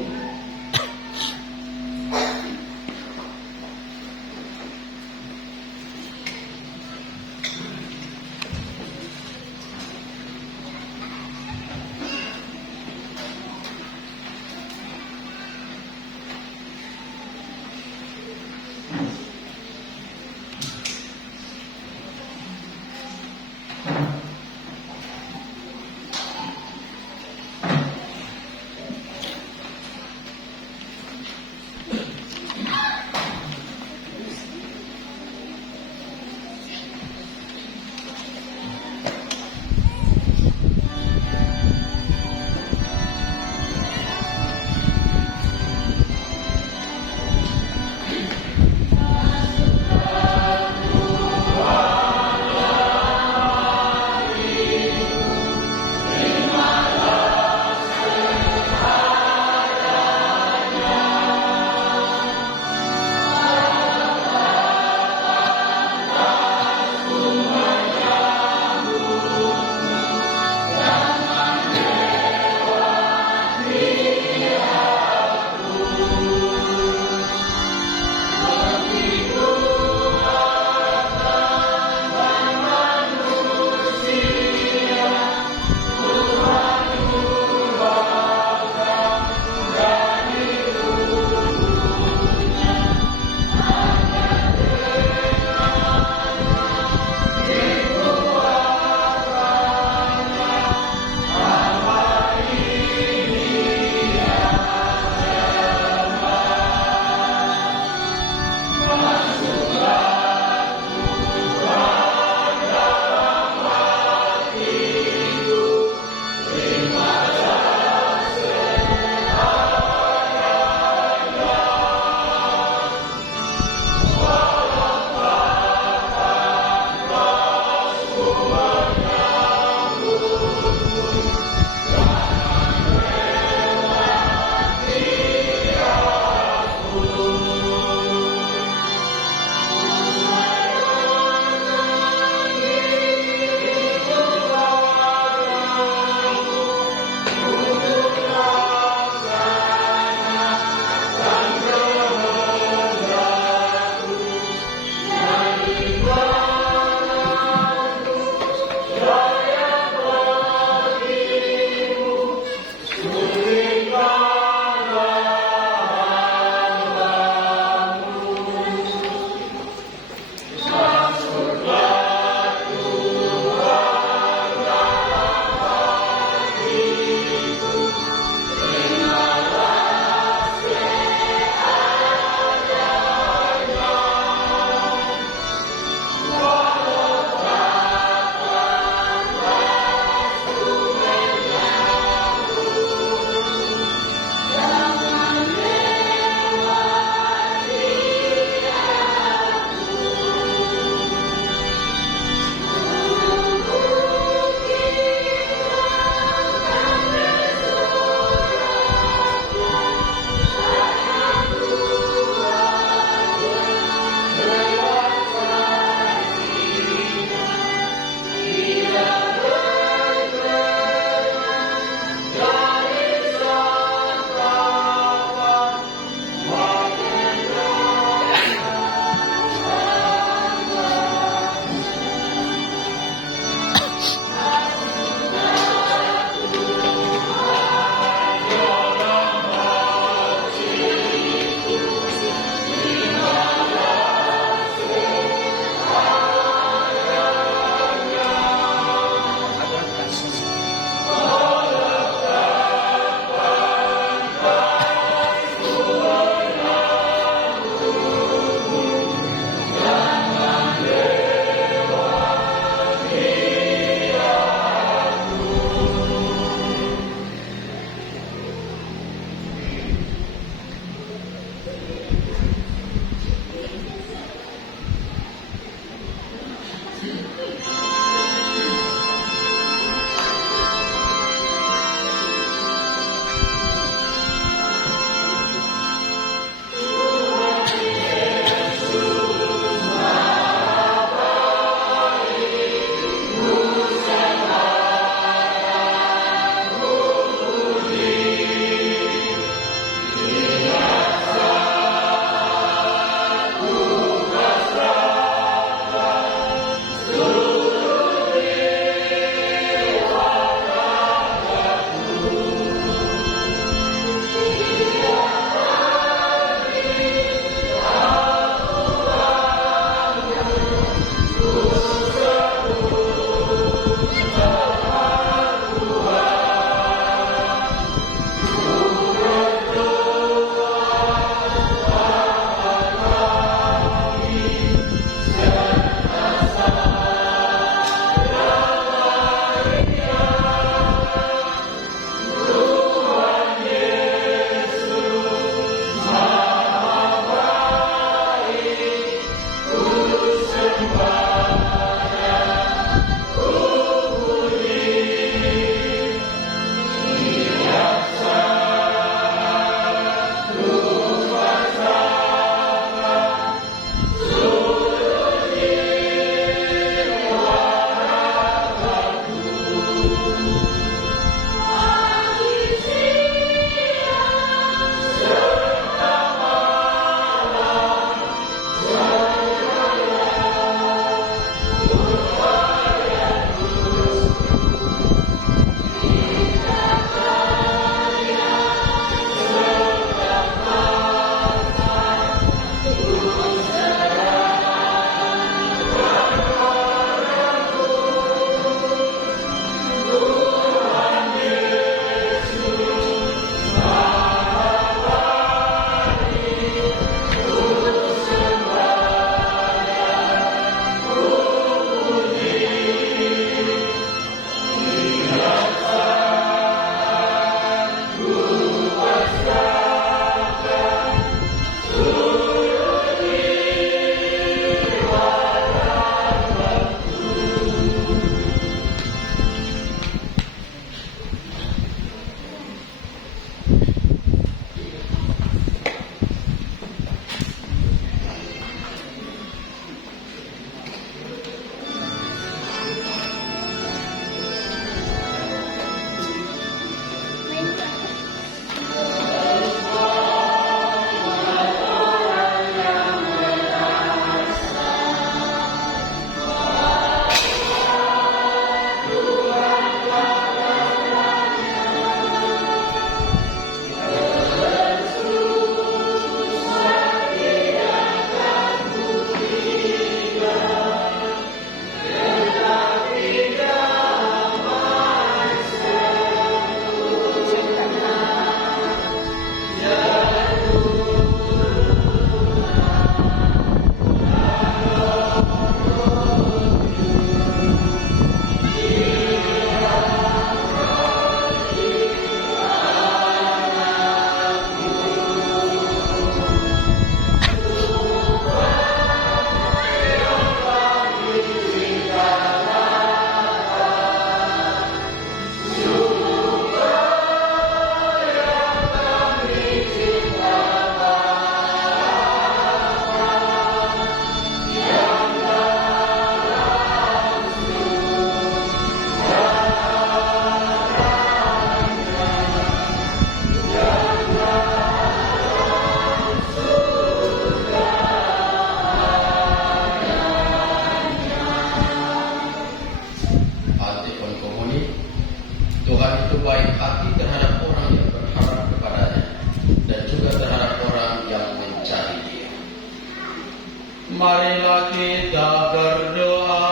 kita berdoa.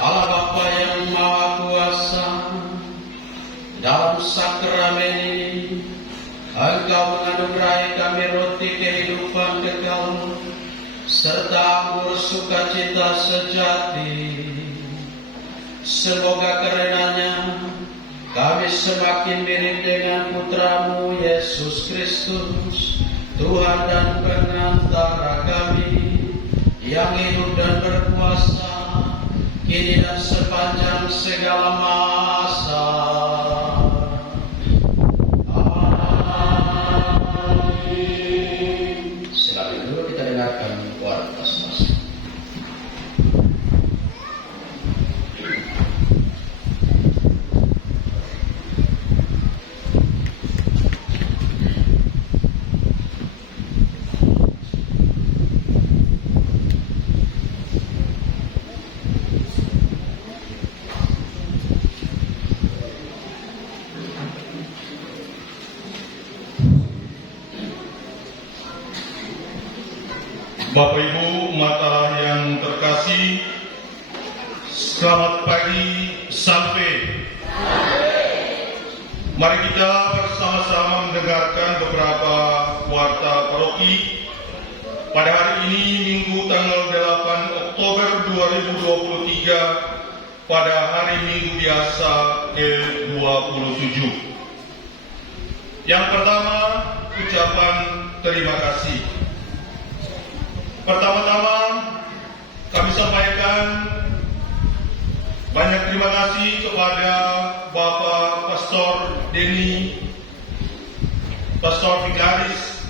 Allah Bapa yang Maha Kuasa, dalam sakramen ini Engkau menganugerahi kami roti kehidupan kekal serta anggur sukacita sejati. Semoga karenanya kami semakin mirip dengan Putramu Yesus Kristus, Tuhan dan Pengantara kami, yang hidup dan berkuasa kini dan sepanjang segala masa. Amin. Silakan dulu kita dengarkan kuartas pasca. Bapak Ibu umat Allah yang terkasih, selamat pagi, Salve. Mari kita bersama-sama mendengarkan beberapa warta paroki pada hari ini, Minggu tanggal 8 Oktober 2023, pada hari Minggu biasa ke-27. Yang pertama, ucapan terima kasih. Pertama-tama kami sampaikan banyak terima kasih kepada Bapak Pastor Denny, Pastor Vigaris,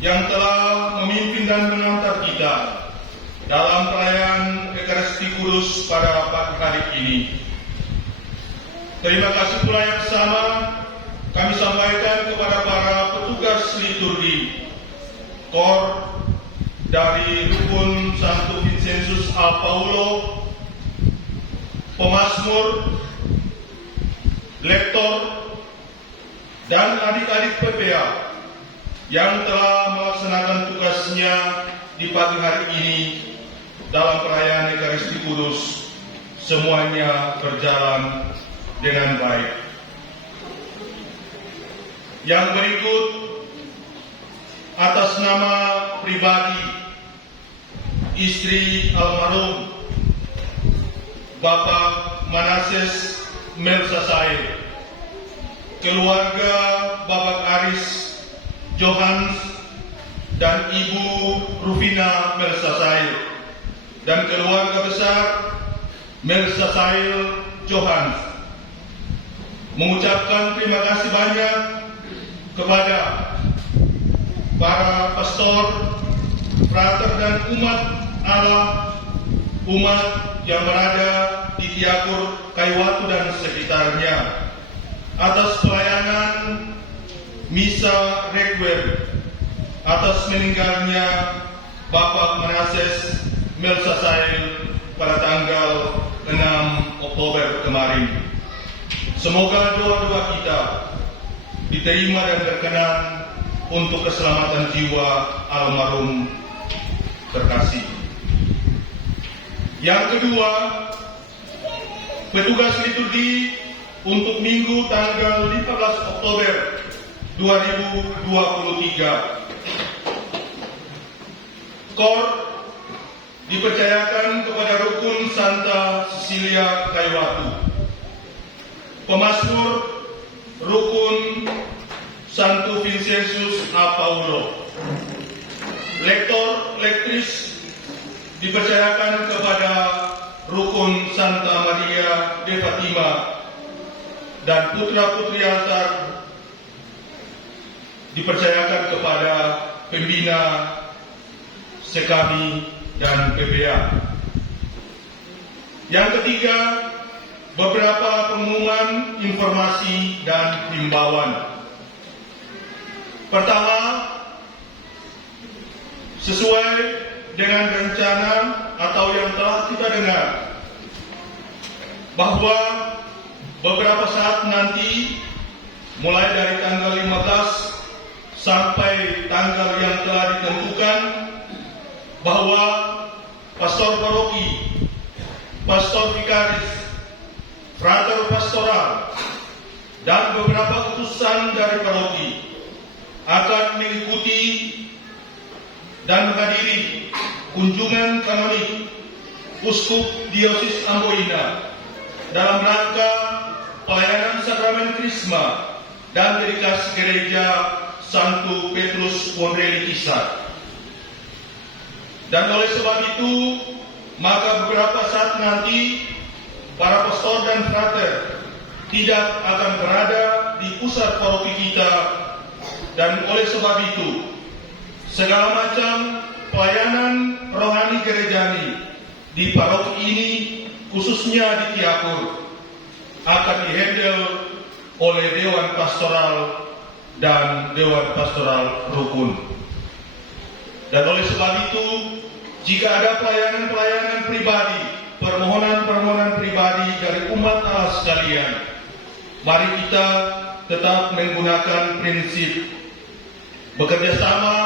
yang telah memimpin dan mengantar kita dalam perayaan Ekaristi Kudus pada pagi hari ini. Terima kasih pula yang sama kami sampaikan kepada para petugas liturgi, KOR dari Rukun Santo Vincentus a Paulo, pemazmur, lektor, dan adik-adik PPA yang telah melaksanakan tugasnya di pagi hari ini dalam perayaan Ekaristi Kudus. Semuanya berjalan dengan baik. Yang berikut, atas nama pribadi istri almarhum Bapak Manases Melsasair, keluarga Bapak Aris Johans dan Ibu Rufina Melsasair, dan keluarga besar Melsasair Johans, mengucapkan terima kasih banyak kepada para pastor, frater dan umat Allah, umat yang berada di Tiakur, Kaiwatu dan sekitarnya, atas pelayanan misa requiem atas meninggalnya Bapak Manases Melsasair pada tanggal 6 Oktober kemarin. Semoga doa-doa kita diterima dan berkenan untuk keselamatan jiwa almarhum terkasih. Yang kedua, petugas liturgi untuk Minggu tanggal 15 Oktober 2023. KOR dipercayakan kepada Rukun Santa Cecilia Kaiwatu, pemazmur Rukun Santo Vincentus a Paulo, lektor, lektris dipercayakan kepada Rukun Santa Maria de Fatima, dan putra-putri altar dipercayakan kepada pembina Sekami dan PPA. Yang ketiga, beberapa pengumuman, informasi, dan himbauan. Pertama, sesuai dengan rencana atau yang telah kita dengar, bahwa beberapa saat nanti, mulai dari tanggal 15 sampai tanggal yang telah ditentukan, bahwa pastor paroki, pastor vikaris, frater pastoral, dan beberapa utusan dari paroki akan mengikuti dan menghadiri kunjungan kanonik Uskup Diosis Amboina dalam rangka pelayanan sakramen Krisma dan dedikasi gereja Santo Petrus Wonreli Kisar. Dan oleh sebab itu, maka beberapa saat nanti para pastor dan frater tidak akan berada di pusat paroki kita, dan oleh sebab itu segala macam pelayanan rohani gerejani di paroki ini, khususnya di Tiakur, akan dihandle oleh Dewan Pastoral dan Dewan Pastoral Rukun. Dan oleh sebab itu, jika ada pelayanan-pelayanan pribadi, permohonan-permohonan pribadi dari umat Allah sekalian, mari kita tetap menggunakan prinsip bekerja sama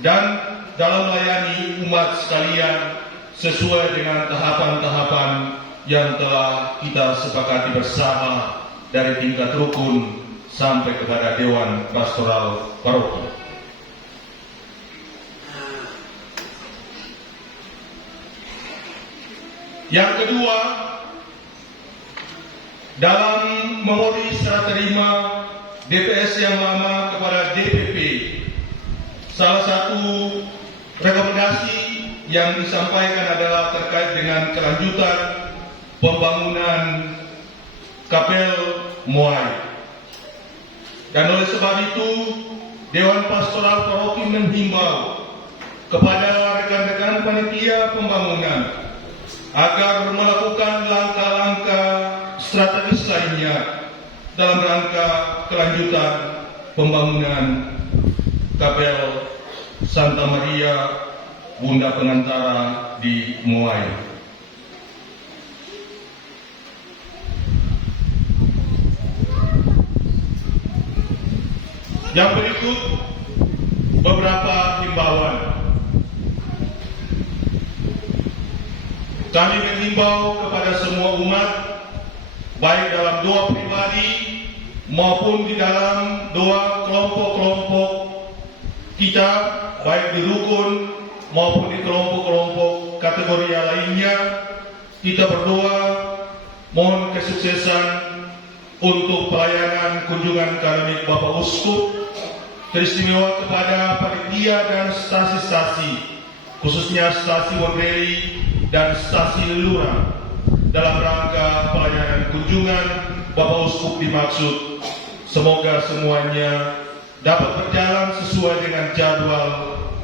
dan dalam melayani umat sekalian sesuai dengan tahapan-tahapan yang telah kita sepakati bersama dari tingkat rukun sampai kepada Dewan Pastoral Paroki. Yang kedua, dalam memori serah terima DPS yang lama kepada DPP, salah satu rekomendasi yang disampaikan adalah terkait dengan kelanjutan pembangunan Kapel Muai. Dan oleh sebab itu, Dewan Pastoral Paroki menghimbau kepada rekan-rekan panitia pembangunan agar melakukan langkah-langkah strategis lainnya dalam rangka kelanjutan pembangunan Kapel Santa Maria Bunda Pengantara di Muai. Yang berikut beberapa himbauan. Kami menghimbau kepada semua umat, baik dalam doa pribadi maupun di dalam doa kelompok-kelompok kita, baik di rukun maupun di kelompok-kelompok kategori yang lainnya, kita berdoa mohon kesuksesan untuk pelayanan kunjungan kanonik Bapak Uskup, teristimewa kepada panitia dan stasi-stasi, khususnya stasi Wonreli dan stasi Lelura, dalam rangka pelayanan kunjungan Bapak Uskup dimaksud. Semoga semuanya dapat berjalan sesuai dengan jadwal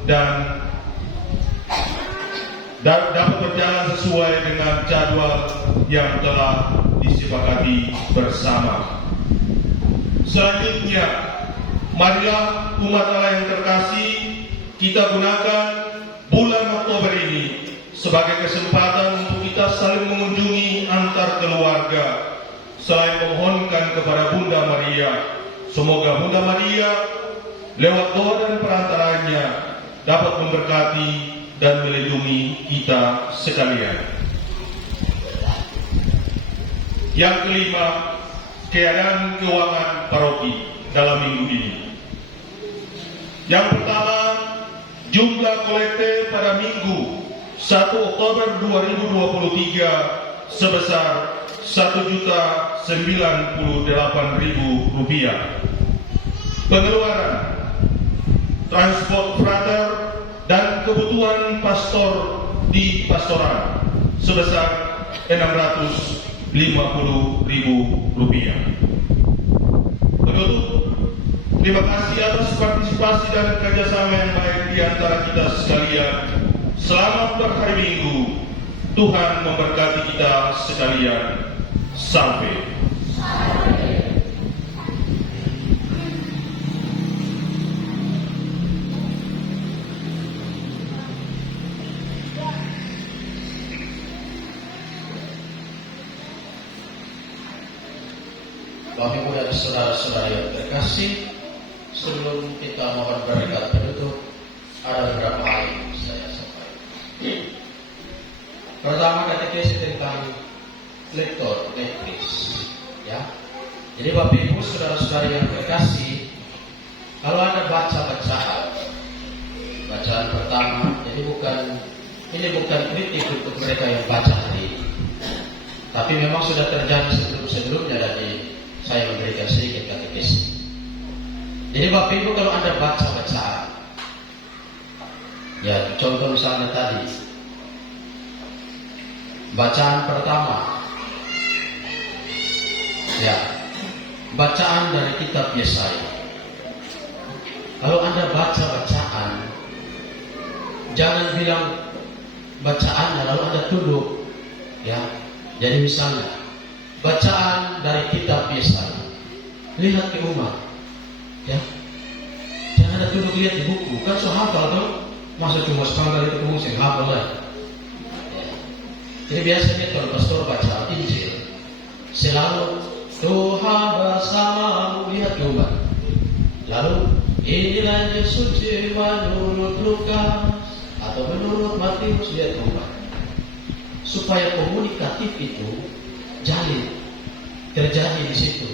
dan dapat berjalan sesuai dengan jadwal yang telah disepakati bersama. Selanjutnya, marilah umat Allah yang terkasih, kita gunakan bulan Oktober ini sebagai kesempatan untuk kita saling mengunjungi antar keluarga, selain memohonkan kepada Bunda Maria, semoga Bunda Maria lewat doa dan perantaranya dapat memberkati dan melindungi kita sekalian. Yang kelima, keadaan keuangan paroki dalam minggu ini. Yang pertama, jumlah kolekte pada minggu 1 Oktober 2023 sebesar Rp1.098.000. Pengeluaran transport frater dan kebutuhan pastor di pastoran sebesar Rp650.000. Penutup, terima kasih atas partisipasi dan kerjasama yang baik di antara kita sekalian. Selamat berhari Minggu. Tuhan memberkati kita sekalian. Salve. Bapak Ibu dan saudara-saudara yang terkasih, sebelum kita mohon berkat penutup, ada beberapa hal yang saya sampaikan. Pertama, katekesi tentang lektor, lektis, ya. Jadi Bapak Ibu, saudara-saudara yang terkasih, kalau ada bacaan pertama, jadi ini bukan kritik untuk mereka yang baca hari ini, tapi memang sudah terjadi sebelum-sebelumnya dan saya memberikan sedikit katekesi. Jadi Bapak Ibu, kalau Anda baca bacaan, ya contoh misalnya tadi, bacaan pertama, ya, bacaan dari kitab Yesaya. Kalau Anda baca bacaan, jangan bilang bacaannya lalu Anda tuduh, ya. Jadi misalnya, bacaan dari kitab Yesaya, lihat ke umat, ya. Jangan Anda tuduh lihat di buku, kan so hafal dong. Masa cuma sekali itu kamu sing hafal lah. Ya. Jadi biasanya kalau pastor baca Injil, selalu Tuhan bersamamu, lihat ke umat. Lalu inilah Yesus menurut Lukas atau menurut Matius, lihat ke umat. Supaya komunikatif itu jalin terjadi di situ,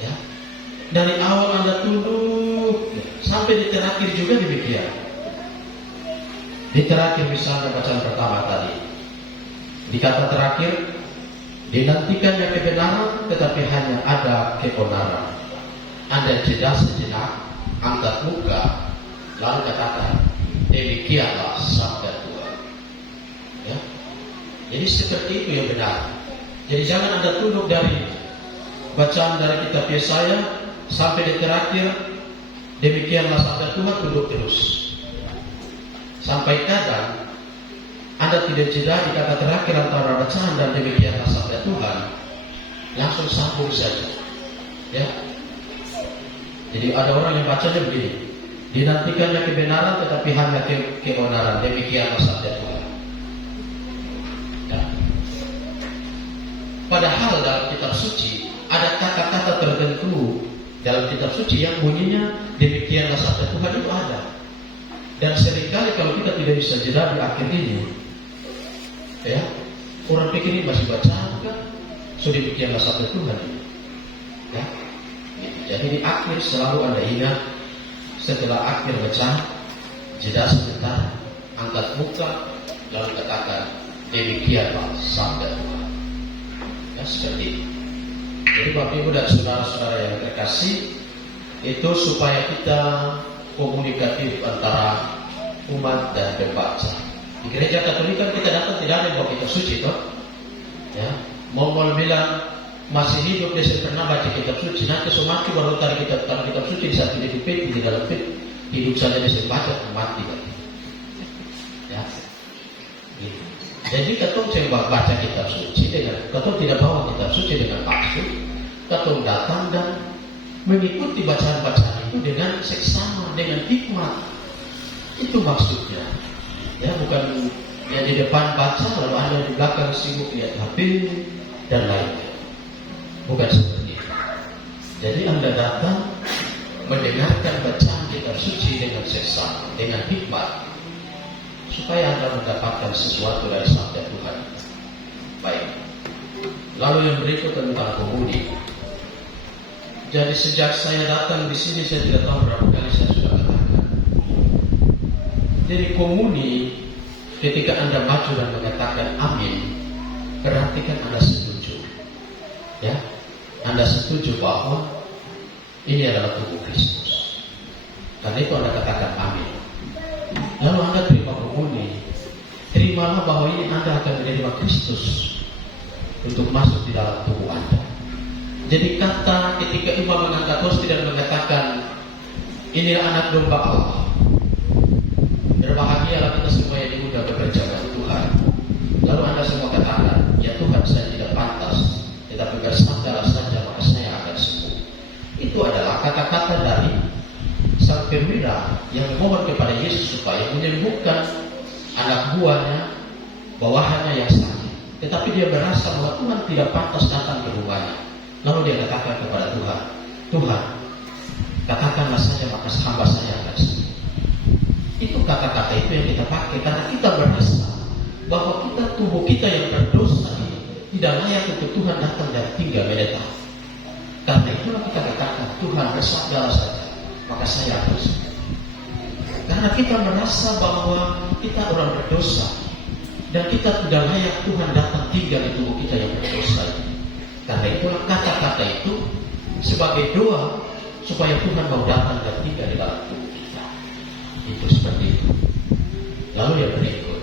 ya. Dari awal Anda tuduh sampai di terakhir juga demikian. Di terakhir misalnya bacaan pertama tadi, di kata terakhir, dinantikannya kebenaran tetapi hanya ada keonaran. Anda jeda sejenak, angkat muka, lalu katakan, demikianlah sabda Tuhan. Ya. Jadi seperti itu yang benar. Jadi jangan Anda tunduk dari bacaan dari kitab Yesaya sampai di terakhir, demikianlah sabda Tuhan, tunduk terus. Sampai kadang Anda tidak jeda di kata terakhir antara bacaan dan demikianlah sabda Tuhan, langsung sambung saja, ya. Jadi ada orang yang bacanya begini, dinantikannya kebenaran tetapi hanya keonaran, demikianlah sabda Tuhan, ya. Padahal dalam kitab suci ada kata-kata tertentu dalam kitab suci yang bunyinya demikianlah sabda Tuhan, itu ada. Dan seringkali kalau kita tidak bisa jeda di akhir ini, ya, orang pikir ini masih bacaan kan? So demikianlah sabda Tuhan, ya. Jadi di akhir selalu Anda ingat, setelah akhir bacaan, jeda sebentar, angkat muka, lalu katakan demikianlah sabda Tuhan. Ya, seperti itu. Jadi Bapak Ibu dan saudara-saudara yang terkasih, itu supaya kita komunikatif antara umat dan pembaca. Di gereja Katolik kan kita datang tidak ada yang bawa kitab suci, toh, ya. Mau bilang masih hidup dia pernah baca kitab suci, nanti semati baru tarik kitab suci di satu di peti di dalam peti, hidup saja dia baca mati, kan? Ya. Gitu. Jadi katong coba baca kitab suci dengan katong tidak bawa kitab suci dengan maksud, katong datang dan mengikuti bacaan-bacaan itu dengan seksama, dengan hikmat. Itu maksudnya. Ya, bukan ya di depan baca lalu Anda di belakang sibuk lihat HP dan lainnya. Bukan seperti itu. Jadi Anda datang mendengarkan bacaan kitab suci dengan seksama, dengan hikmat, supaya Anda mendapatkan sesuatu dari sabda Tuhan. Baik. Lalu yang berikut tentang komuni. Jadi sejak saya datang di sini saya tidak tahu berapa kali saya sudah katakan. Jadi komuni, ketika Anda maju dan mengatakan amin, perhatikan Anda setuju, ya, Anda setuju bahwa ini adalah tubuh Kristus. Karena itu Anda katakan amin. Lalu Anda terima komuni, terimalah bahwa ini Anda akan menerima Kristus untuk masuk di dalam tubuh Anda. Jadi kata ketika imam mengangkat tosti dan mengatakan inilah anak domba Allah, berbahagialah kita semua yang diundang bekerja dengan Tuhan. Lalu Anda semua katakan, ya Tuhan saya tidak pantas, tetapi bersabdalah saja maka saya akan sembuh. Itu adalah kata-kata dari sang perwira yang memohon kepada Yesus supaya menyembuhkan anak buahnya, bawahannya yang sakit. Tetapi dia merasa bahwa Tuhan tidak pantas datang ke rumahnya. Lalu dia katakan kepada Tuhan, Tuhan, katakanlah saja maka hamba saya akan sembuh. Itu kata-kata itu yang kita pakai karena kita merasa bahwa tubuh kita yang berdosa ini tidak layak untuk Tuhan datang dan tinggal menetap. Karena itulah kita katakan Tuhan bersabda saja maka saya akan sembuh. Karena kita merasa bahwa kita orang berdosa dan kita tidak layak Tuhan datang tinggal di tubuh kita yang berdosa ini. Karena itulah kata-kata itu sebagai doa supaya Tuhan mau datang dan tinggal di dalam tubuh kita. Itu seperti itu. Lalu yang berikut,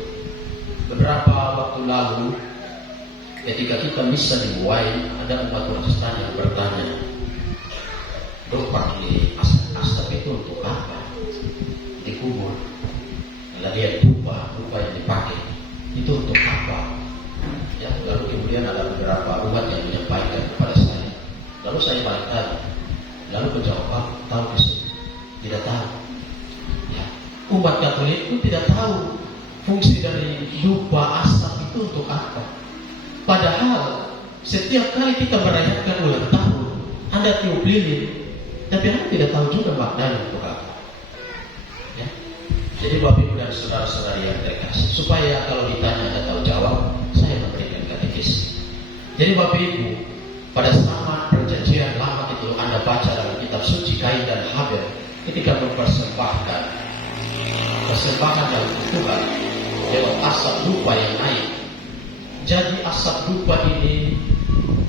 beberapa waktu lalu ketika kita misa dimulai, ada umat Protestan yang bertanya, "Dok, pakai asap itu untuk apa? Dikubur." Lalu dia dupa yang dipakai itu untuk apa? Ya, lalu kemudian ada beberapa umat yang menyampaikan kepada saya. Lalu saya balik tanya. Lalu menjawab, tahu kesini? Tidak tahu. Ya, umat Katolik pun tidak tahu fungsi dari dupa asap itu untuk apa. Padahal setiap kali kita merayakan ulang tahun, Anda tiup lilin, tapi Anda tidak tahu juga maknanya untuk apa. Ya. Jadi Bapak Ibu dan saudara-saudari yang terkasih, supaya kalau ditanya Anda tahu jawab, saya memberikan katekis. Jadi Bapak Ibu, pada zaman perjanjian lama itu Anda baca dalam kitab suci Kain dan Habel ketika mempersembahkan persembahan dalam Tuhan lewat asap dupa yang naik. Jadi asap dupa ini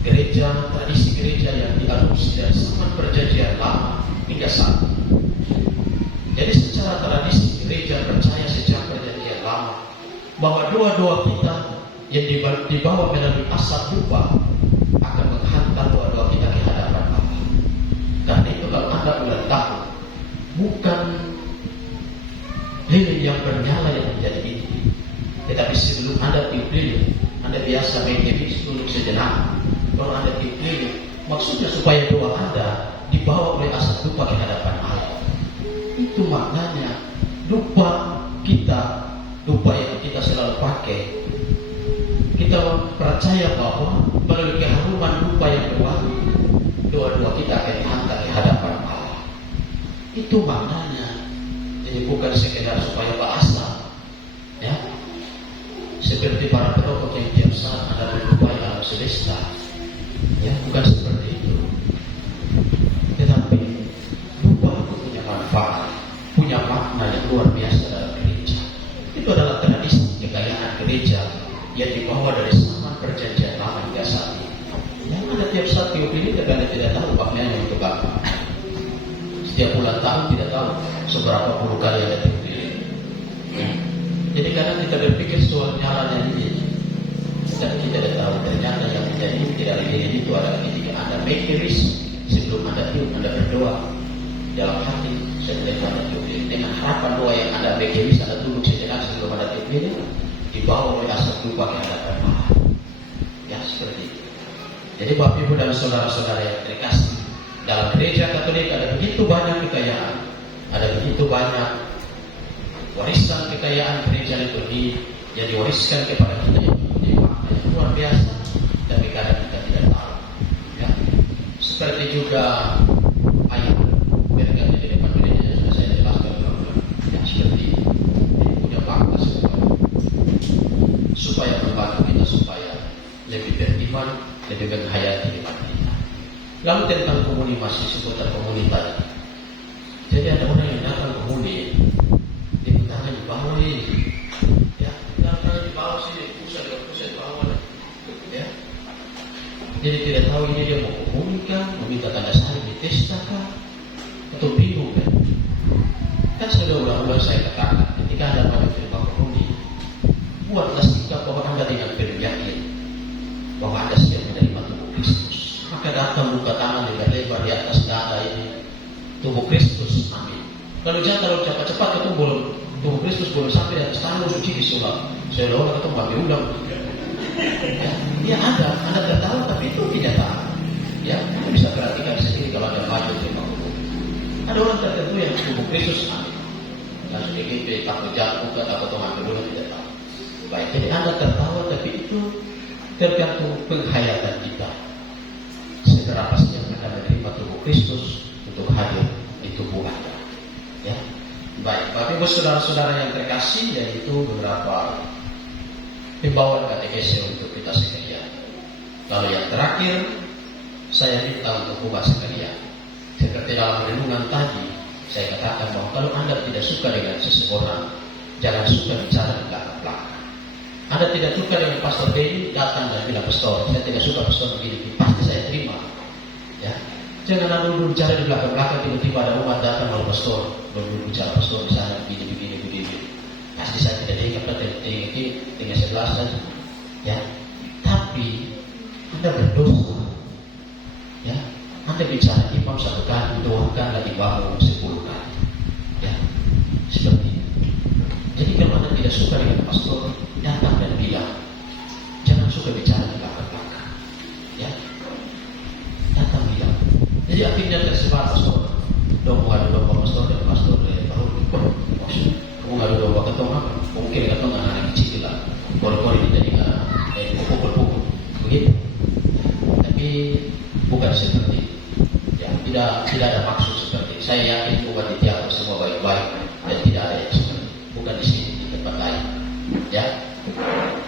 tradisi gereja yang diadopsi dari zaman perjanjian lama hingga saat ini. Jadi secara tradisi gereja percaya sejak perjanjian lama bahwa doa-doa kita yang dibawa melalui asap dupa akan menghantar doa-doa kita ke hadapan Allah. Karena itu kalau Anda ulang tahun, bukan lilin yang bernyala yang menjadi inti, tetapi sebelum Anda tiup lilin, Anda biasa menghiris untuk sejenak. Kalau Anda tiup lilin, maksudnya supaya doa Anda dibawa oleh asap dupa ke hadapan Allah. Itu maknanya dupa yang kita selalu pakai. Kita percaya bahwa melalui keharuman dupa yang berwangi, doa-doa kita akan dihantar di hadapan Allah. Itu maknanya. Jadi bukan sekedar supaya bahasa, ya. Seperti para perokok yang tiap saat ada berdupa alam semesta, ya, bukan seperti itu. Tetapi dupa itu punya manfaat, punya makna yang luar biasa dalam gereja. Itu adalah tradisi kekayaan gereja yang dibawa dari zaman perjanjian lama hingga saat ini. Yang ada tiap saat tiup ini, tapi Anda tidak tahu maknanya untuk apa. Setiap bulan tahun tidak tahu seberapa puluh kali ada tiup lilin. Jadi kadang kita berpikir soal nyalanya ini, dan kita tidak tahu ternyata yang menjadi tidak lilin itu adalah ketika Anda menghiris sebelum Anda tiup, Anda berdoa dalam hati setelah Anda tiup lilin dengan harapan doa yang Anda menghiris, Anda duduk sejenak sebelum Anda tiup lilin, dibawa oleh asap dupa ke hadapan Allah. Ya, seperti itu. Jadi Bapak Ibu dan saudara-saudara yang terkasih, dalam gereja Katolik ada begitu banyak kekayaan, ada begitu banyak warisan kekayaan gereja liturgi yang diwariskan kepada kita yang mempunyai makna yang luar biasa, tapi kadang kita tidak tahu. Ya. Seperti juga ayat berkata di depan gereja yang sudah saya jelaskan dahulu. Ya, seperti itu. Punya makna supaya membantu kita supaya lebih beriman, lebih menghayati iman kita. Lalu tentang komuni masih seputar komuni tadi. Jadi ada orang yang datang komuni, dia tangan di bawah ini, ya, tangan di bawah sini, pusat di bawah, ya. Jadi tidak tahu ini dia mau komunikah, meminta tanda salib di testa kah, atau bingung kan? Kan sudah ulang-ulang saya katakan, ketika Anda mau terima komuni, buatlah sikap bahwa Anda tidak beryakin bahwa Anda siap menerima tubuh Kristus. Maka datang buka tangan lebar-lebar di atas dada ini, tubuh Kristus, amin. Kalau jangan cepat-cepat ketemu tubuh Kristus belum sampai di atas tangan suci disulap. Saya doa ketemu ambil undang. Ya ada, Anda tertawa tapi itu kenyataan. Ya, Anda bisa perhatikan sendiri kalau ada maju terima tubuh. Ada orang tertentu yang tubuh Kristus, amin. Dan sedikit takut jatuh atau ambil undang tidak tahu. Baik, jadi Anda tertawa tapi itu tergantung penghayatan kita. Seberapa siap Anda menerima tubuh Kristus untuk hadir di di tubuh Anda. Ya, baik, Bapak Ibu saudara-saudara yang terkasih, yaitu beberapa himbauan katekese untuk kita sekalian. Lalu yang terakhir, saya minta untuk umat sekalian. Seperti dalam renungan tadi, saya katakan bahwa kalau Anda tidak suka dengan seseorang, jangan suka bicara di belakang-belakang. Anda tidak suka dengan Pastor Benny, datang dan bilang, Pastor, saya tidak suka Pastor begini, pasti saya terima. Ya, jangan Anda bicara di belakang-belakang, tiba-tiba ada umat datang, lalu Pastor, lalu bicara Pastor di sana begini. Pasti saya tidak ingat, tinggal 11 saja. Ya, tapi Anda berdosa. Ya, Anda bicara imam 1 kali, 2 kali, lagi bangun 10 kali. Ya, seperti itu. Jadi kalau Anda tidak suka dengan pastor, datang dan bilang, jangan suka bicara di belakang-belakang. Ya, datang bilang. Jadi akhirnya tersebar pastor, dong ada domba pastor dan pastor baru. Maksud, kamu ada domba ketong apa? Mungkin ketong anak kecil lah, kor-kor ini jadi pukul-pukul, begitu. Tapi bukan seperti itu. Ya, tidak ada maksud seperti itu. Saya yakin umat di Tiago semua baik-baik dan tidak ada yang seperti itu. Bukan di sini, di tempat lain. Ya,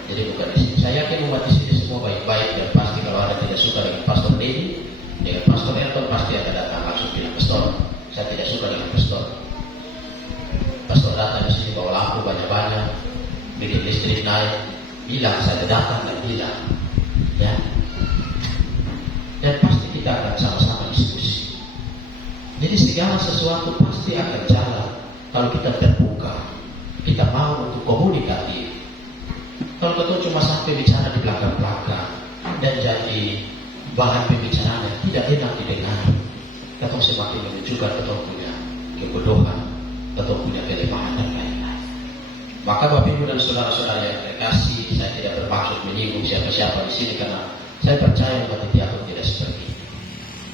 jadi bukan di sini. Saya yakin umat di sini semua baik-baik dan pasti kalau Anda tidak suka dengan Pastor Denny, dengan Pastor Elton pasti akan datang langsung bilang, Pastor, saya tidak suka dengan Pastor. Pastor datang di sini bawa lampu banyak-banyak, bikin listrik naik, bilang saya datang dan bilang, ya. Dan pasti kita akan sama-sama diskusi. Jadi segala sesuatu pasti akan jalan kalau kita terbuka, kita mau untuk komunikatif. Kalau kita cuma sampai bicara di belakang-belakang dan jadi bahan pembicaraan yang tidak enak didengar, kita semakin menunjukkan kita punya kebodohan, kita punya kelemahan dan lain-lain. Maka Bapak Ibu dan saudara-saudara yang terkasih, saya tidak bermaksud menyinggung siapa-siapa di sini karena saya percaya bahwa Tiago tidak seperti ini.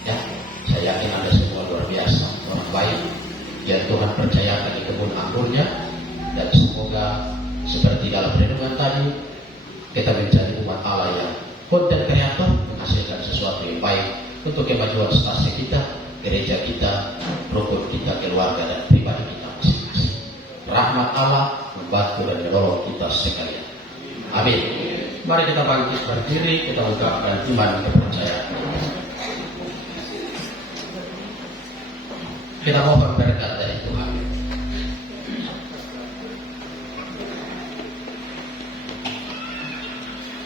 Ya, saya yakin Anda semua luar biasa, orang baik yang Tuhan percayakan di kebun anggurnya, dan semoga seperti dalam renungan tadi kita menjadi umat Allah yang konten kreator, menghasilkan sesuatu yang baik untuk kemajuan stasi kita, gereja kita, rukun kita, keluarga dan pribadi kita masing-masing. Rahmat Allah membantu dan menolong kita sekalian. Amin. Mari kita bangkit berdiri, kita ungkapkan iman kepercayaan. Kita mohon berkat dari Tuhan.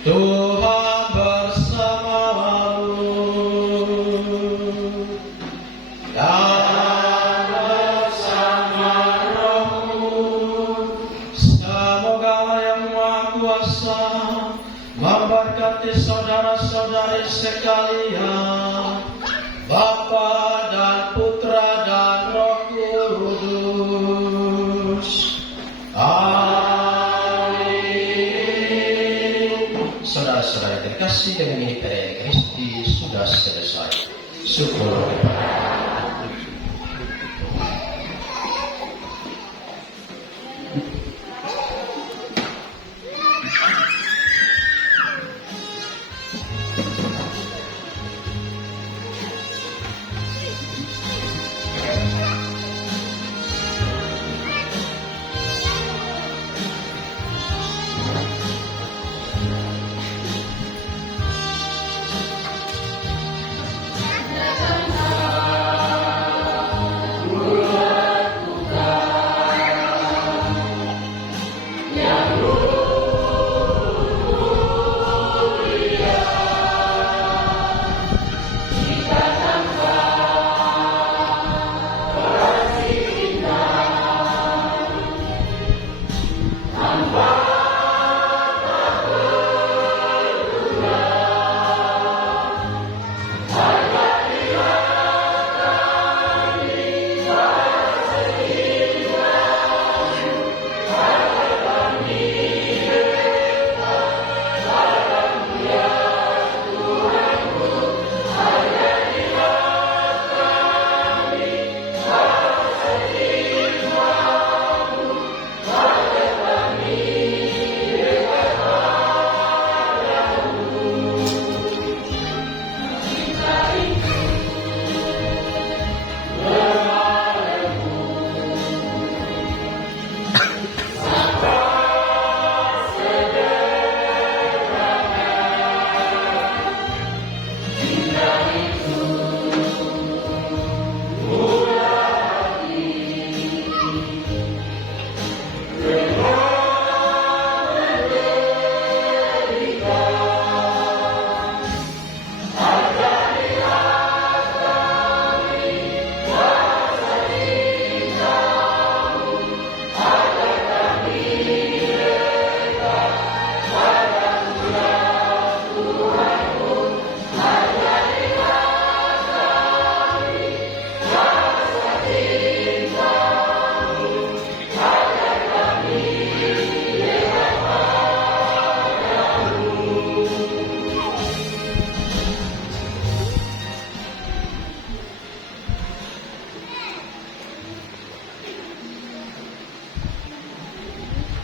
Tuhan bersamamu dan bersama rohmu. Semoga Allah yang Maha Kuasa memberkati saudara-saudari sekalian, Bapa dan Putra dan Roh Kudus. Saudara-saudara terkasih, dengan ini perayaan Kristi sudah selesai. Syukur kepada Allah.